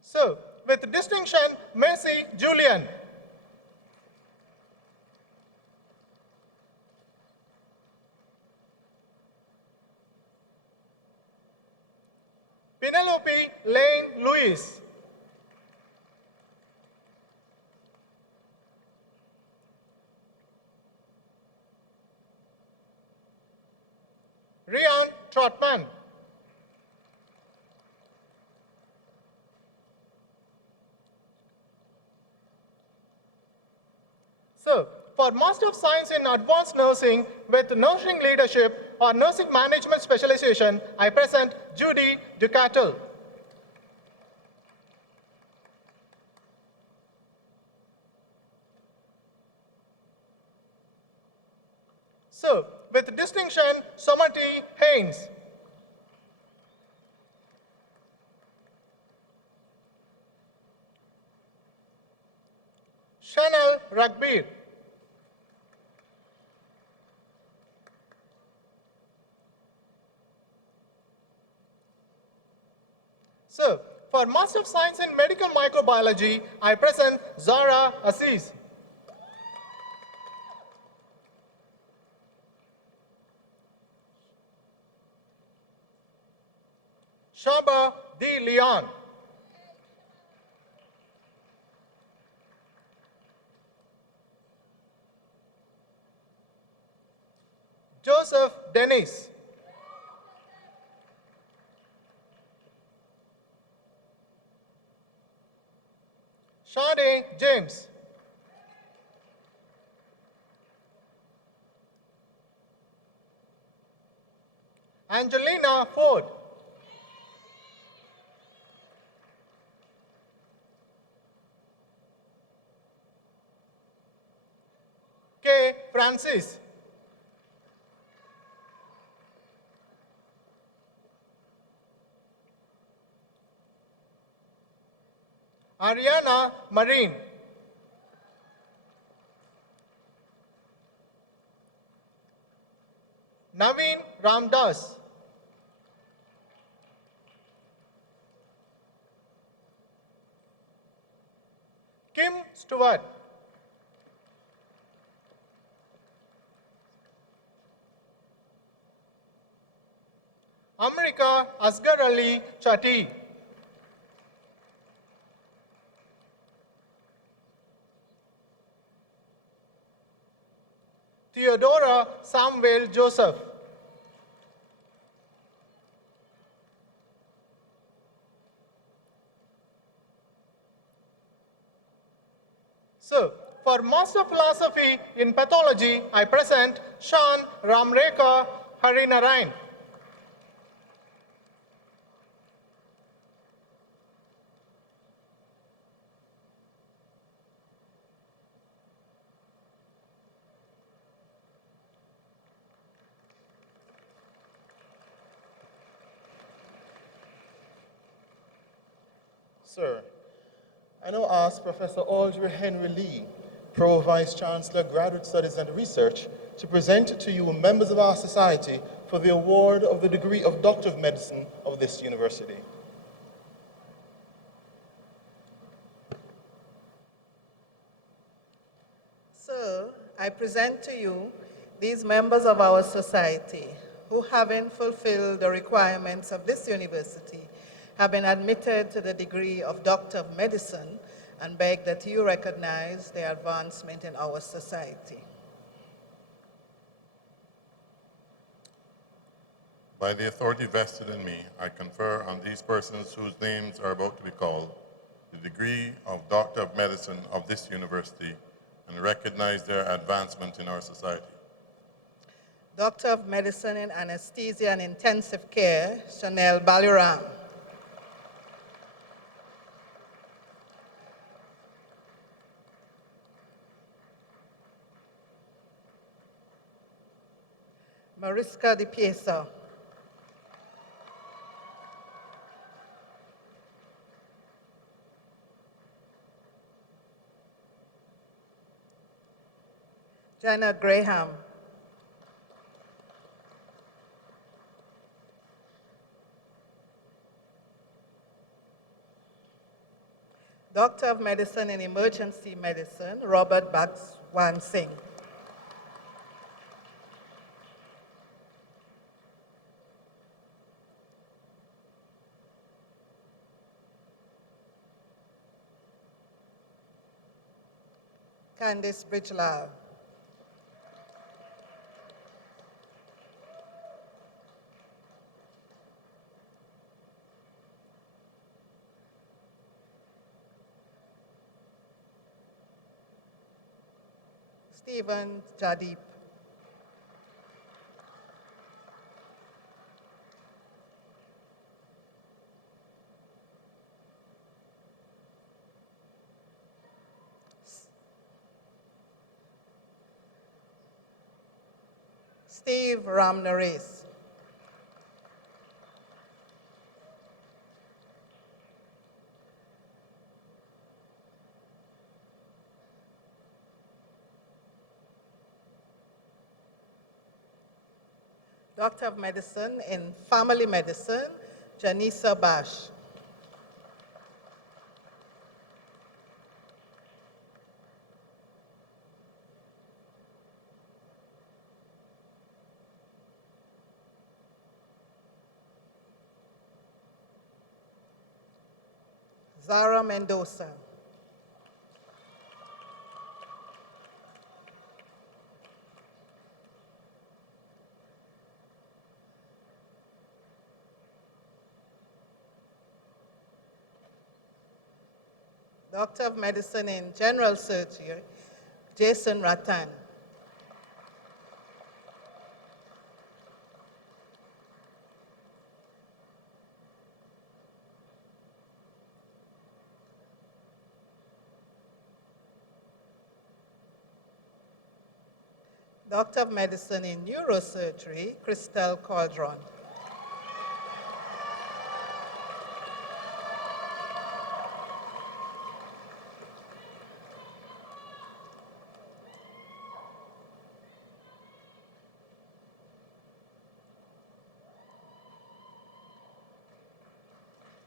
So, with distinction, Macy Julian. Penelope Lane Lewis. Rian Trotman. So, for Master of Science in Advanced Nursing with Nursing Leadership or Nursing Management Specialization, I present Judy Ducatel. So, with distinction, Somati Haynes. Chanel Ragbir. So, for Master of Science in Medical Microbiology, I present Zara Aziz. Shaba D. Leon. Joseph Dennis. Shade James. Angelina Ford. K. Francis. Ariana Marine. Naveen Ramdas. Kim Stewart. America Asghar Ali Chatti. Theodora Samuel Joseph. So, for Master of Philosophy in Pathology, I present Shan Ramrekha Harinarayan. Sir, I now ask Professor Audrey Henry Lee, Pro Vice Chancellor, Graduate Studies and Research, to present to you members of our society for the award of the degree of Doctor of Medicine of this university. So, I present to you these members of our society who, having fulfilled the requirements of this university, have been admitted to the degree of Doctor of Medicine and beg that you recognize their advancement in our society. By the authority vested in me, I confer on these persons whose names are about to be called the degree of Doctor of Medicine of this university and recognize their advancement in our society. Doctor of Medicine in Anesthesia and Intensive Care, Chanel Baliram. Mariska Di Piesa. Jenna Graham. Doctor of Medicine in Emergency Medicine, Robert Bakswan Singh. Candice Bridgelove. Stephen Jadip. Steve Ramnares. Doctor of Medicine in Family Medicine, Janisa Bash. Zara Mendoza. Doctor of Medicine in General Surgery, Jason Ratan. Doctor of Medicine in Neurosurgery, Crystal Caldron.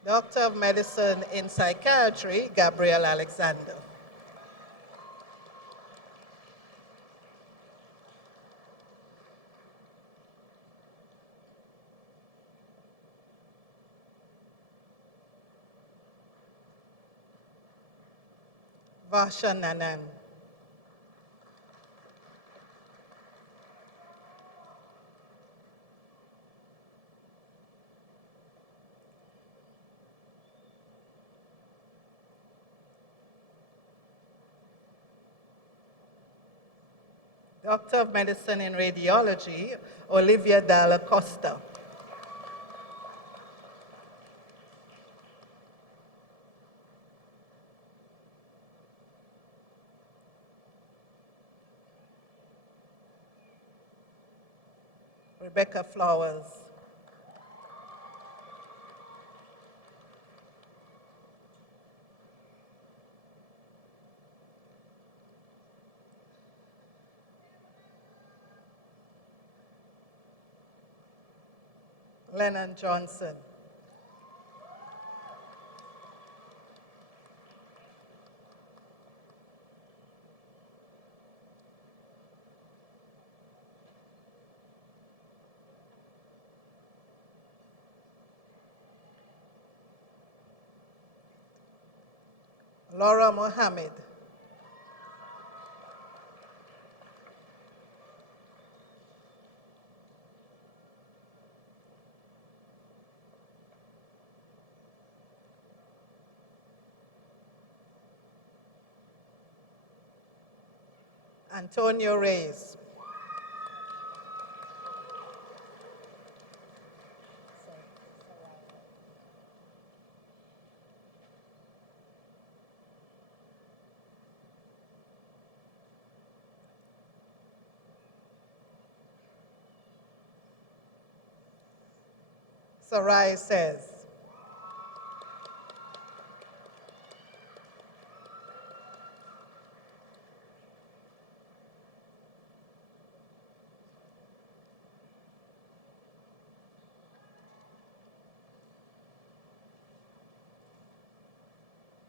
Doctor of Medicine in Psychiatry, Gabriel Alexander. Vasha Nanan. Doctor of Medicine in Radiology, Olivia Dalla Costa. Rebecca Flowers. Lennon Johnson. Laura Mohammed. Antonio Reyes. Sarai says.